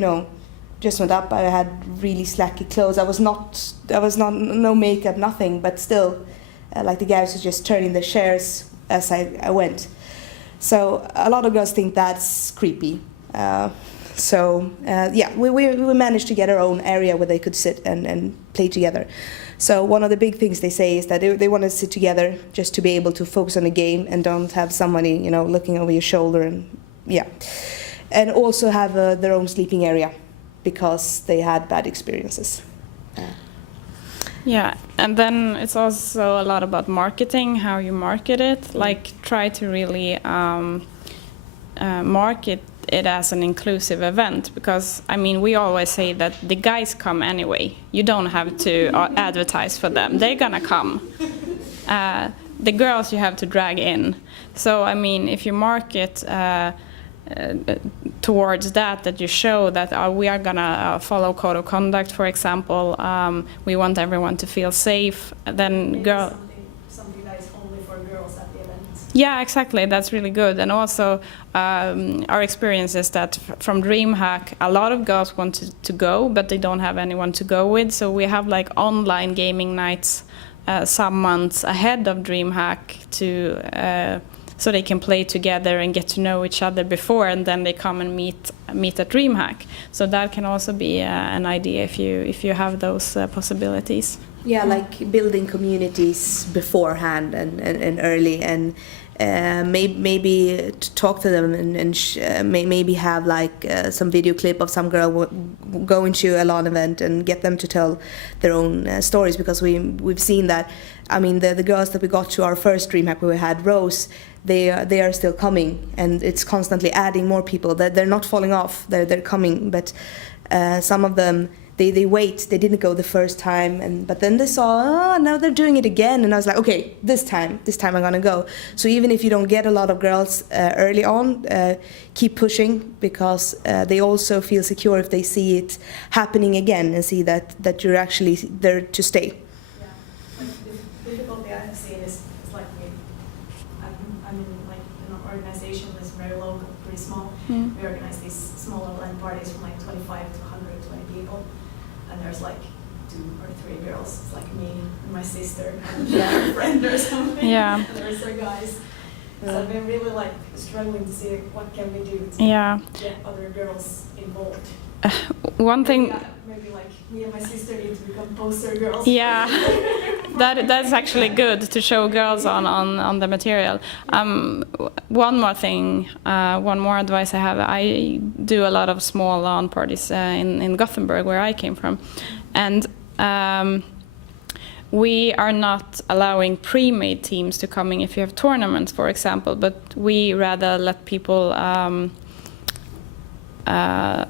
just went up. I had really slacky clothes. I was not no makeup, nothing, but still, like the guys were just turning the chairs as I went. So a lot of girls think that's creepy. So yeah, we managed to get our own area where they could sit and play together. So one of the big things they say is that they want to sit together just to be able to focus on the game and don't have somebody, you know, looking over your shoulder, and yeah, and also have their own sleeping area because they had bad experiences. Yeah, and then it's also a lot about marketing, how you market it. Like, try to really market it as an inclusive event, because I mean, we always say that the guys come anyway. You don't have to advertise for them. They're gonna come. The girls you have to drag in. So I mean, if you market towards that you show that we are gonna follow code of conduct, for example. We want everyone to feel safe. Then Maybe something that is only for girls at the event. Yeah, exactly. That's really good. And also, our experience is that from DreamHack, a lot of girls want to go, but they don't have anyone to go with. So we have like online gaming nights some months ahead of DreamHack to so they can play together and get to know each other before, and then they come and meet at DreamHack. So that can also be an idea if you have those possibilities. Yeah, like building communities beforehand and early, and maybe to talk to them and maybe have like some video clip of some girl going to a LAN event and get them to tell their own stories, because we've seen that. I mean, the girls that we got to our first DreamHack where we had Rose, they are still coming, and it's constantly adding more people. They're not falling off. They're coming, but some of them. They wait. They didn't go the first time, but then they saw, now they're doing it again, and I was like, okay, this time I'm gonna go. So even if you don't get a lot of girls early on, keep pushing, because they also feel secure if they see it happening again and see that you're actually there to stay. Yeah, like the difficulty I have seen is like I'm in like an organization that's very local, pretty small. We organize these smaller LAN parties from like 25 to 120 people. And there's like 2 or 3 girls. It's like me and my sister and a friend or something. Yeah. And there's the guys. So I've been really like struggling to see what can we do to get other girls involved. One thing. Maybe like me and my sister need to become poster girls. Yeah, that's actually good to show girls on the material. One more thing, one more advice I have. I do a lot of small LAN parties in Gothenburg, where I came from, and we are not allowing pre-made teams to come in if you have tournaments, for example, but we rather let people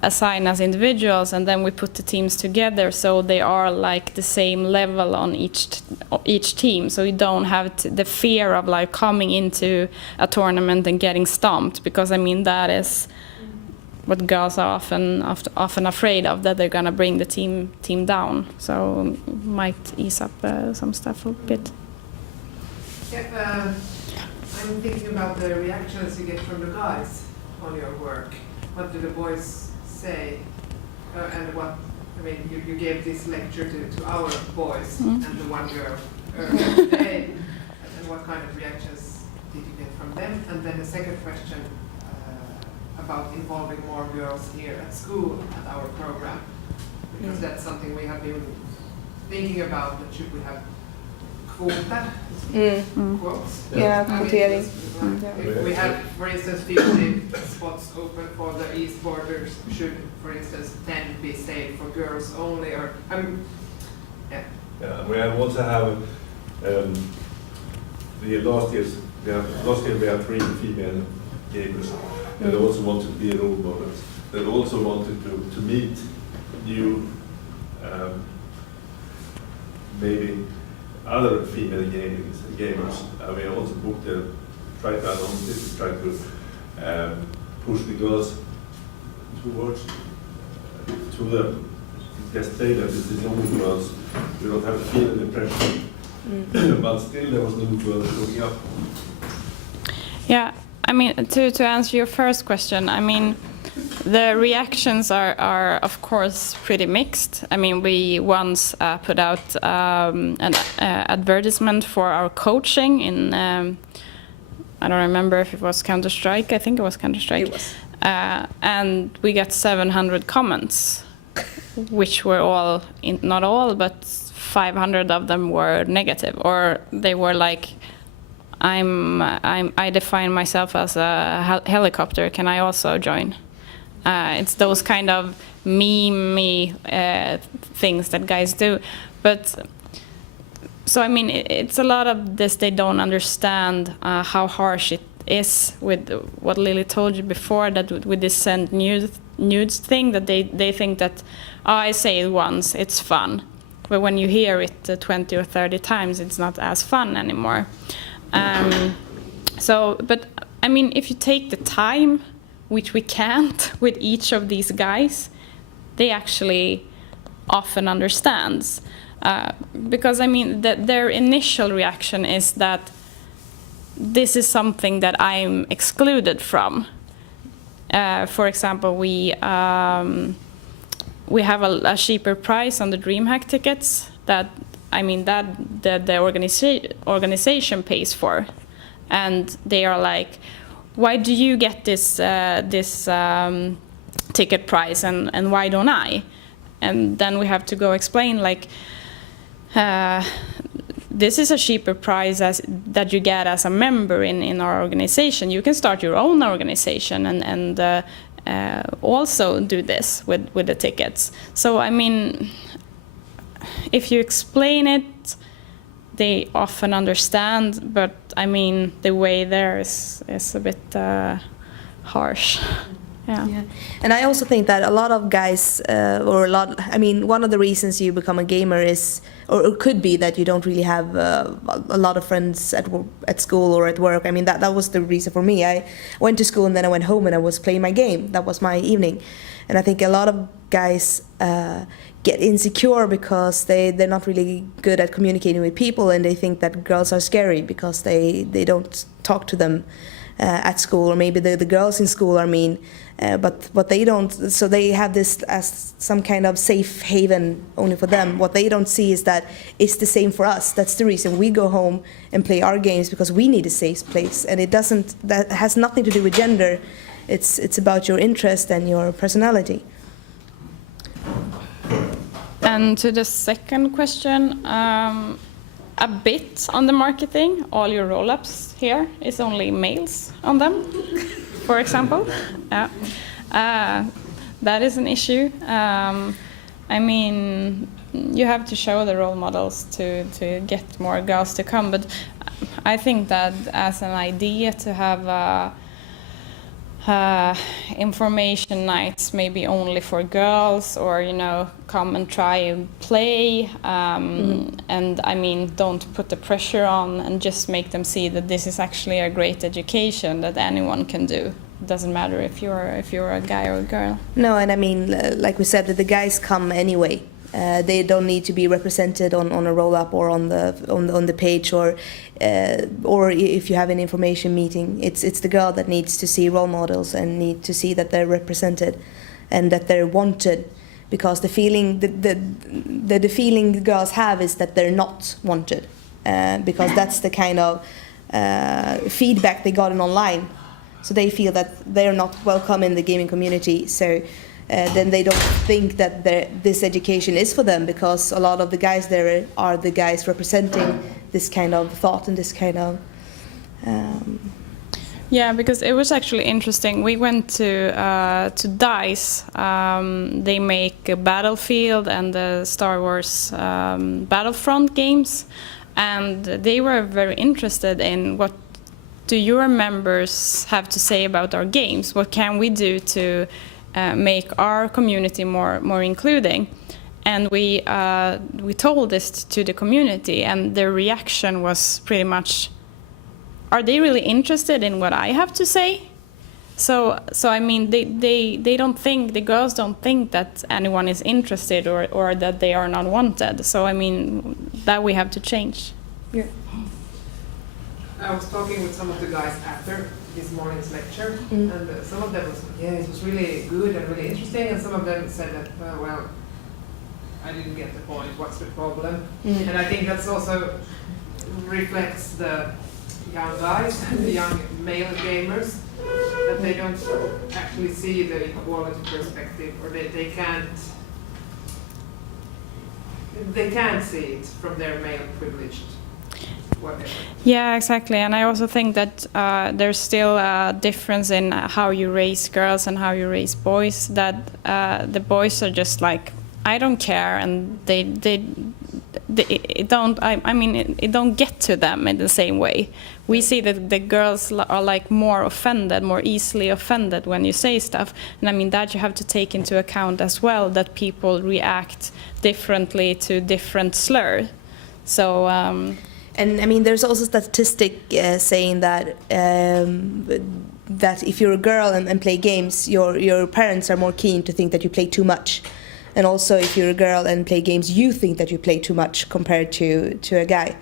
assign as individuals, and then we put the teams together so they are like the same level on each team, so you don't have the fear of like coming into a tournament and getting stomped, because I mean that is what girls are often afraid of, that they're gonna bring the team down. So might ease up some stuff a bit. Yeah, I'm thinking about the reactions you get from the guys on your work. What do the boys say? And what, I mean, you gave this lecture to our boys and the one girl earlier today. And what kind of reactions did you get from them? And then the second question about involving more girls here at school at our program, because that's something we have been thinking about, that should we have quota, quotes? Yeah, quotering. If we have, for instance, 50 spots open for the e-sporters, should, for instance, 10 be saved for girls only, or yeah. Yeah, we also have last year we had 3 female gamers that also wanted to be role models. That also wanted to meet new maybe other female gamers. We also booked try to announce this, try to push the girls towards to the just say that this is only girls. We don't have to feel any pressure, but still there was no girls looking up. Yeah, I mean, to answer your first question, I mean, the reactions are of course pretty mixed. I mean, we once put out an advertisement for our coaching in, I don't remember if it was Counter-Strike, I think it was Counter-Strike. and we got 700 comments, which were all, not all, but 500 of them were negative, or they were like, I define myself as a helicopter. Can I also join? It's those kind of meme things that guys do, but so I mean, it's a lot of this. They don't understand how harsh it is with what Lily told you before, that with this send nudes thing, that they think that, oh, I say it once, it's fun, but when you hear it 20 or 30 times, it's not as fun anymore. But I mean, if you take the time, which we can't with each of these guys, they actually often understands. Because I mean, their initial reaction is that this is something that I'm excluded from. For example, we have a cheaper price on the DreamHack tickets that, I mean, that the organization pays for, and they are like, why do you get this ticket price and why don't I? And then we have to go explain, like, this is a cheaper price that you get as a member in our organization. You can start your own organization and also do this with the tickets. So I mean, if you explain it, they often understand, but I mean, the way there is a bit harsh. Yeah. And I also think that a lot of guys, one of the reasons you become a gamer is, or it could be that you don't really have a lot of friends at school or at work. I mean, that was the reason for me. I went to school and then I went home and I was playing my game. That was my evening. And I think a lot of guys get insecure because they're not really good at communicating with people, and they think that girls are scary because they don't talk to them at school, or maybe the girls in school are mean, but they don't. So they have this as some kind of safe haven only for them. What they don't see is that it's the same for us. That's the reason we go home and play our games, because we need a safe place, and that has nothing to do with gender. It's about your interest and your personality. And to the second question, a bit on the marketing. All your roll-ups here is only males on them, for example. That is an issue. I mean, you have to show the role models to get more girls to come, but I think that as an idea to have information nights maybe only for girls, or come and try and play, and I mean, don't put the pressure on, and just make them see that this is actually a great education that anyone can do. It doesn't matter if you're a guy or a girl. No, and I mean, like we said, that the guys come anyway. They don't need to be represented on a roll-up or on the page, or if you have an information meeting. It's the girl that needs to see role models and need to see that they're represented and that they're wanted, because the feeling the feeling the girls have is that they're not wanted, because that's the kind of feedback they got online. So they feel that they're not welcome in the gaming community. So. Then they don't think that this education is for them, because a lot of the guys there are the guys representing this kind of thought and this kind of... Yeah, because it was actually interesting. We went to DICE. They make a Battlefield and the Star Wars Battlefront games, and they were very interested in what do your members have to say about our games. What can we do to make our community more including? And we told this to the community, and their reaction was pretty much, are they really interested in what I have to say? So I mean, they don't think, the girls don't think that anyone is interested or that they are not wanted. So I mean, that we have to change. Yeah. I was talking with some of the guys after this morning's lecture, and some of them was, it was really good and really interesting, and some of them said that, well, I didn't get the point, what's the problem? And I think that's also reflects the young guys, the young male gamers, that but they don't actually see the equality perspective, or they can't see it from their male privileged whatever. Yeah, exactly. And I also think that there's still a difference in how you raise girls and how you raise boys, that the boys are just like, I don't care, and it don't get to them in the same way. We see that the girls are like more easily offended when you say stuff, and I mean that you have to take into account as well, that people react differently to different slur. So and I mean there's also statistic saying that that if you're a girl and play games, your parents are more keen to think that you play too much. And also, if you're a girl and play games, you think that you play too much compared to a guy.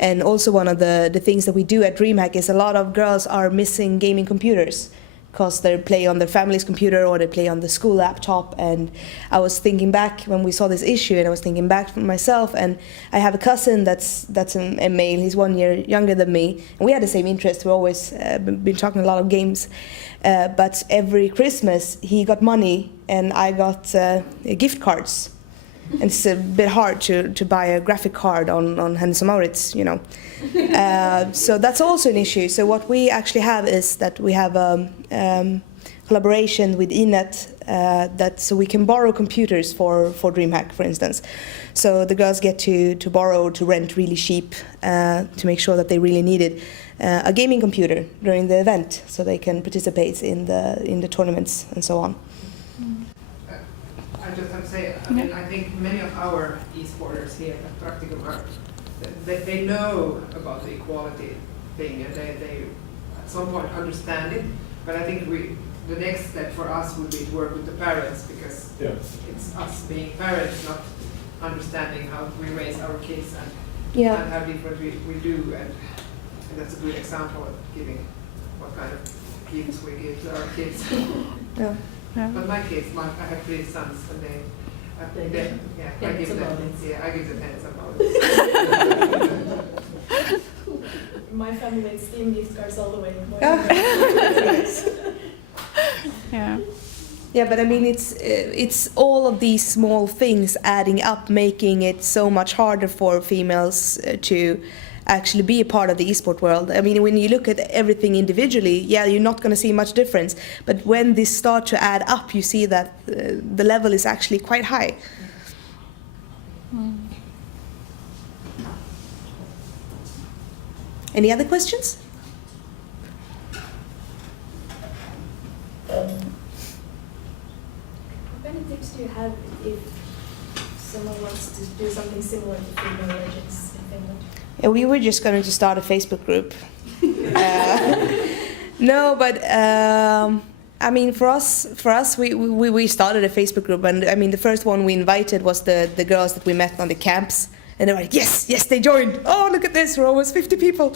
And also, one of the things that we do at DreamHack is a lot of girls are missing gaming computers because they play on their family's computer or they play on the school laptop. And I was thinking back when we saw this issue, and I was thinking back for myself. And I have a cousin that's a male. He's 1 year younger than me, and we had the same interest. We've always been talking a lot of games. But every Christmas he got money and I got gift cards. And it's a bit hard to buy a graphic card on Hennes & Mauritz, you know. So that's also an issue. So what we actually have is that we have collaboration with Enet, so we can borrow computers for DreamHack, for instance. So the girls get to borrow, to rent really cheap, to make sure that they really need it. A gaming computer during the event, so they can participate in the tournaments and so on. I just have to say, I mean, I think many of our e-sporters here at Parkticum they know about the equality thing, and they at some point understand it. But I think the next step for us would be to work with the parents, because it's us being parents not understanding how we raise our kids and how different we do. And that's a good example of giving what kind of gifts we give to our kids. Yeah. But my kids, I have 3 sons, and I give them pens about it. My family made Steam gift cards all the way. Yeah, but I mean it's all of these small things adding up, making it so much harder for females to actually be a part of the esport world. I mean, when you look at everything individually, you're not going to see much difference. But when this start to add up, you see that the level is actually quite high. Any other questions? What kind of tips do you have if someone wants to do something similar to Female Legends in Finland? We were just going to start a Facebook group. No, but I mean, for us, we started a Facebook group, and I mean, the first one we invited was the girls that we met on the camps, and they were like, yes, they joined. Oh, look at this, we're almost 50 people.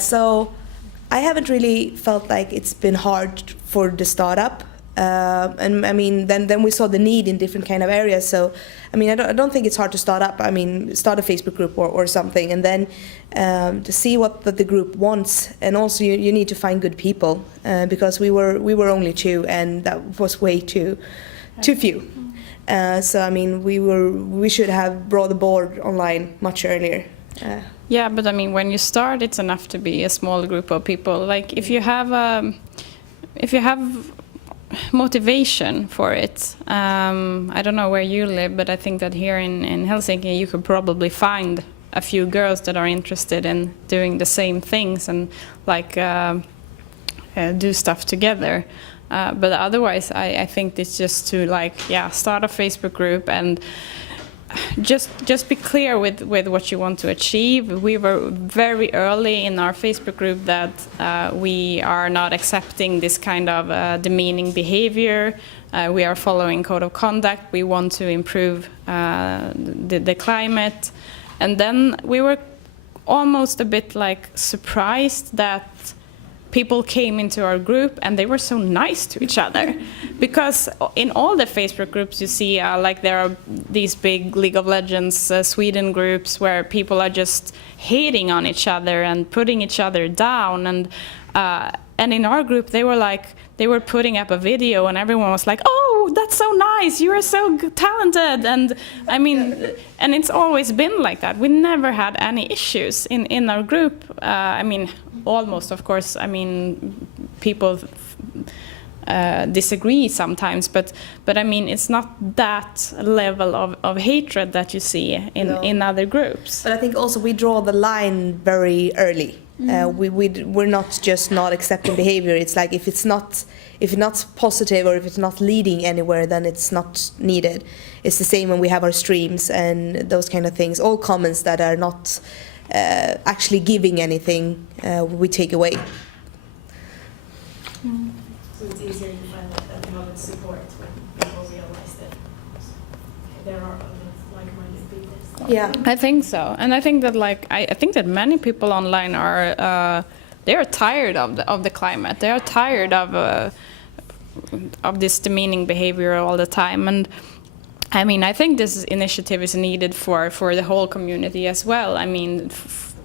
So I haven't really felt like it's been hard for the startup. And I mean, then we saw the need in different kind of areas. So, I mean, I don't think it's hard to start up. I mean, start a Facebook group or something, and then to see what the group wants. And also, you need to find good people because we were only 2, and that was way too few. So, I mean, we should have brought the board online much earlier. Yeah, but I mean, when you start, it's enough to be a small group of people. Like if you have motivation for it. I don't know where you live, but I think that here in Helsinki you could probably find a few girls that are interested in doing the same things and like do stuff together. But otherwise, I think it's just to start a Facebook group and just be clear with what you want to achieve. We were very early in our Facebook group that we are not accepting this kind of demeaning behavior. We are following code of conduct. We want to improve the climate. And then we were almost a bit like surprised that people came into our group and they were so nice to each other. Because in all the Facebook groups you see, like there are these big League of Legends Sweden groups where people are just hating on each other and putting each other down. And in our group they were putting up a video and everyone was like, oh, that's so nice, you are so talented. And I mean, and it's always been like that. We never had any issues in our group. I mean, almost, of course, I mean, people disagree sometimes, but I mean, it's not that level of hatred that you see in other groups. But I think also we draw the line very early. We're not just not accepting behavior. It's like if it's not positive or if it's not leading anywhere, then it's not needed. It's the same when we have our streams and those kind of things. All comments that are not actually giving anything, we take away. So it's easier to find that you have support when people realize that there are other like-minded people. Yeah, I think so, and I think that I think that many people online are they are tired of the climate. They are tired of this demeaning behavior all the time, and I mean, I think this initiative is needed for the whole community as well. I mean,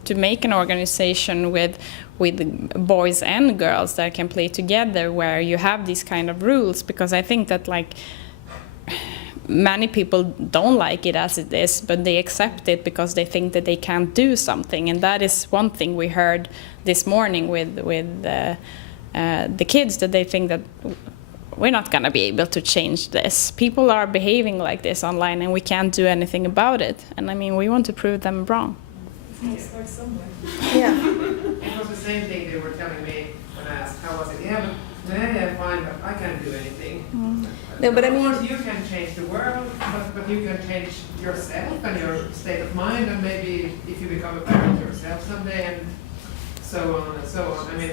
to make an organization with boys and girls that can play together, where you have these kind of rules, because I think that like many people don't like it as it is, but they accept it because they think that they can't do something. And that is one thing we heard this morning with the kids, that they think that we're not going to be able to change this. People are behaving like this online and we can't do anything about it. And I mean, we want to prove them wrong. It's start somewhere. yeah. It was the same thing they were telling me when I asked, how was it? Yeah, fine, but I can't do anything. No, but I Of mean, course you can change the world, but you can change yourself and your state of mind, and maybe if you become a parent yourself someday, and so on and so on. I mean,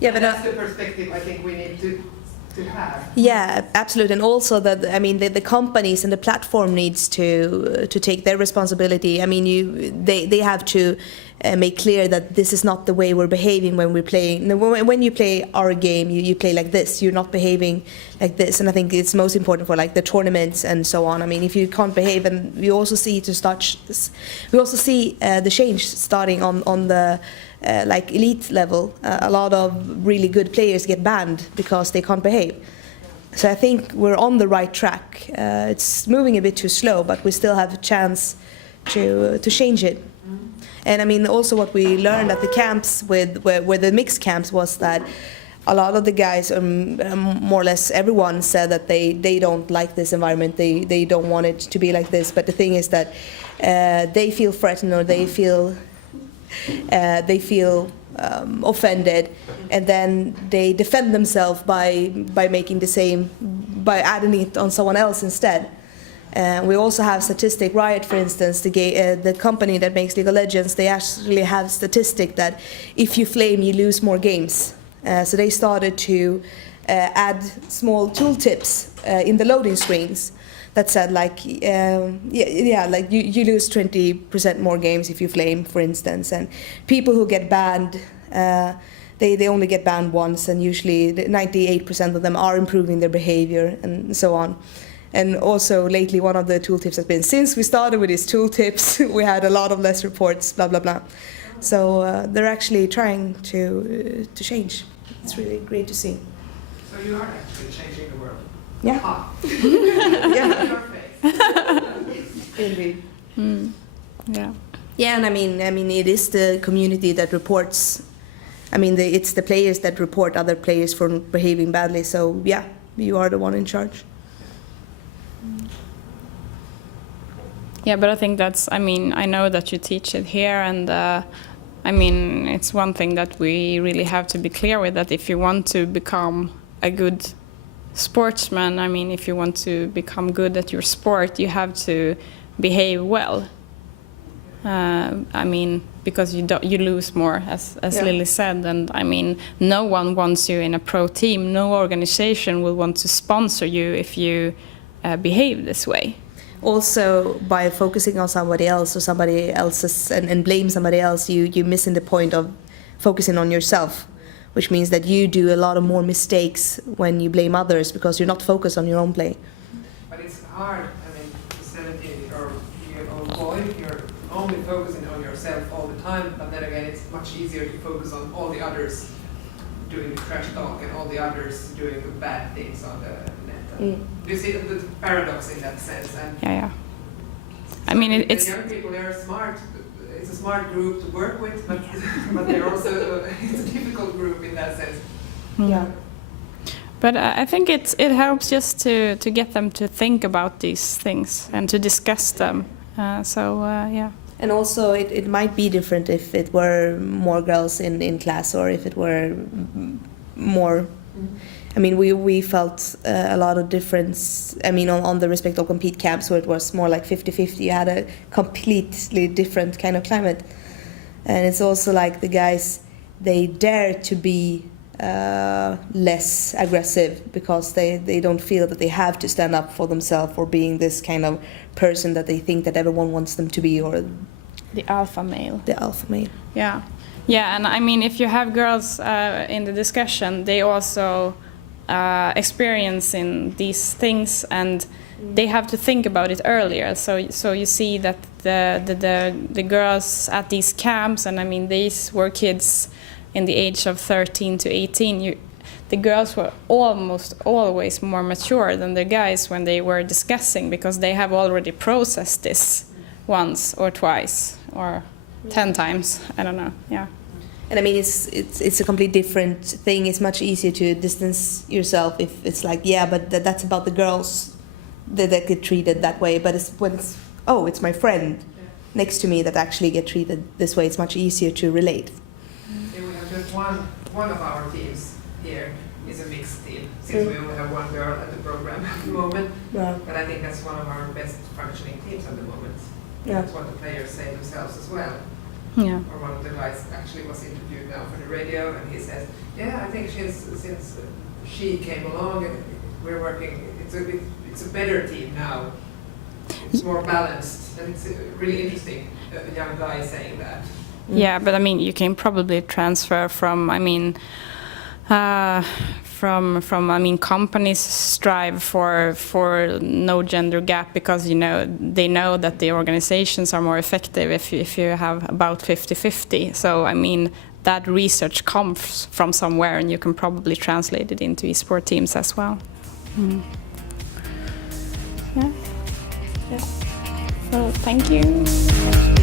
yeah, but that's the perspective I think we need to have. yeah, absolutely, and also that I mean the companies and the platform needs to take their responsibility. I mean, they have to make clear that this is not the way we're behaving when we're playing. No, when you play our game, you play like this. You're not behaving like this, and I think it's most important for like the tournaments and so on. I mean, if you can't behave, and we also see the change starting on the like elite level. A lot of really good players get banned because they can't behave. So I think we're on the right track. It's moving a bit too slow, but we still have a chance to change it. And I mean, also what we learned at the camps where the mixed camps was that a lot of the guys, more or less everyone, said that they don't like this environment. They don't want it to be like this. But the thing is that they feel threatened, or they feel offended, and then they defend themselves by making the same, by adding it on someone else instead. We also have statistic. Riot, for instance, the company that makes League of Legends, they actually have statistic that if you flame, you lose more games. So they started to add small tooltips in the loading screens that said like, like you lose 20% more games if you flame, for instance. And people who get banned, they only get banned once, and usually 98% of them are improving their behavior and so on. And also lately, one of the tooltips has been, since we started with these tooltips, we had a lot of less reports, blah, blah, blah. So they're actually trying to change. It's really great to see. So you are actually changing the world. Yeah. Ah. Yeah. Your face. Indeed. Yeah. Yeah, and I mean, it is the community that reports. I mean, it's the players that report other players for behaving badly. So yeah, you are the one in charge. Yeah, but I think that's, I mean, I know that you teach it here, and I mean, it's one thing that we really have to be clear with, that if you want to become a good sportsman, I mean, if you want to become good at your sport, you have to behave well. I mean, because you lose more, as Yeah. Lily said, and I mean, no one wants you in a pro team. No organization will want to sponsor you if you behave this way. Also, by focusing on somebody else or somebody else's and blame somebody else, you're missing the point of focusing on yourself. which means that you do a lot of more mistakes when you blame others because you're not focused on your own play. But it's hard, I mean, a 17-year-old boy, you're only focusing on yourself all the time, but then again, it's much easier to focus on all the others doing the trash talk and all the others doing the bad things on the net. Do you see the paradox in that sense? And Yeah. I mean, the it's young people, they're smart. It's a smart group to work with, but but they're also it's a difficult group in that sense. Yeah. But I think it helps just to get them to think about these things and to discuss them. Yeah. And also, it might be different if it were more girls in class or if it were more. I mean, we felt a lot of difference. I mean, on the Respect or Compete camps where it was more like 50-50, you had a completely different kind of climate. And it's also like the guys, they dare to be less aggressive because they don't feel that they have to stand up for themselves or being this kind of person that they think that everyone wants them to be, or The alpha male. the alpha male. Yeah, and I mean, if you have girls in the discussion, they also experience in these things, and they have to think about it earlier. So you see that the girls at these camps, and I mean, these were kids in the age of 13 to 18. The girls were almost always more mature than the guys when they were discussing, because they have already processed this once or twice or 10 times. I don't know. Yeah. And I mean, it's a completely different thing. It's much easier to distance yourself if it's like, yeah, but that's about the girls that get treated that way. But it's when it's my friend next to me that actually get treated this way. It's much easier to relate. Yeah, we have just one of our teams here is a mixed team, since we only have one girl at the program at the moment. Yeah. But I think that's one of our best functioning teams at the moment. Yeah. That's what the players say themselves as well. Yeah. Or one of the guys actually was interviewed now for the radio, and he says, "Yeah, I think since she came along, and we're working. It's a better team now. It's more balanced, and it's really interesting. A young guy saying that." Yeah, but I mean, you can probably transfer from, I mean, companies strive for no gender gap because, you know, they know that the organizations are more effective if you have about 50-50. So, I mean, that research comes from somewhere, and you can probably translate it into esport teams as well. Yeah. So, thank you.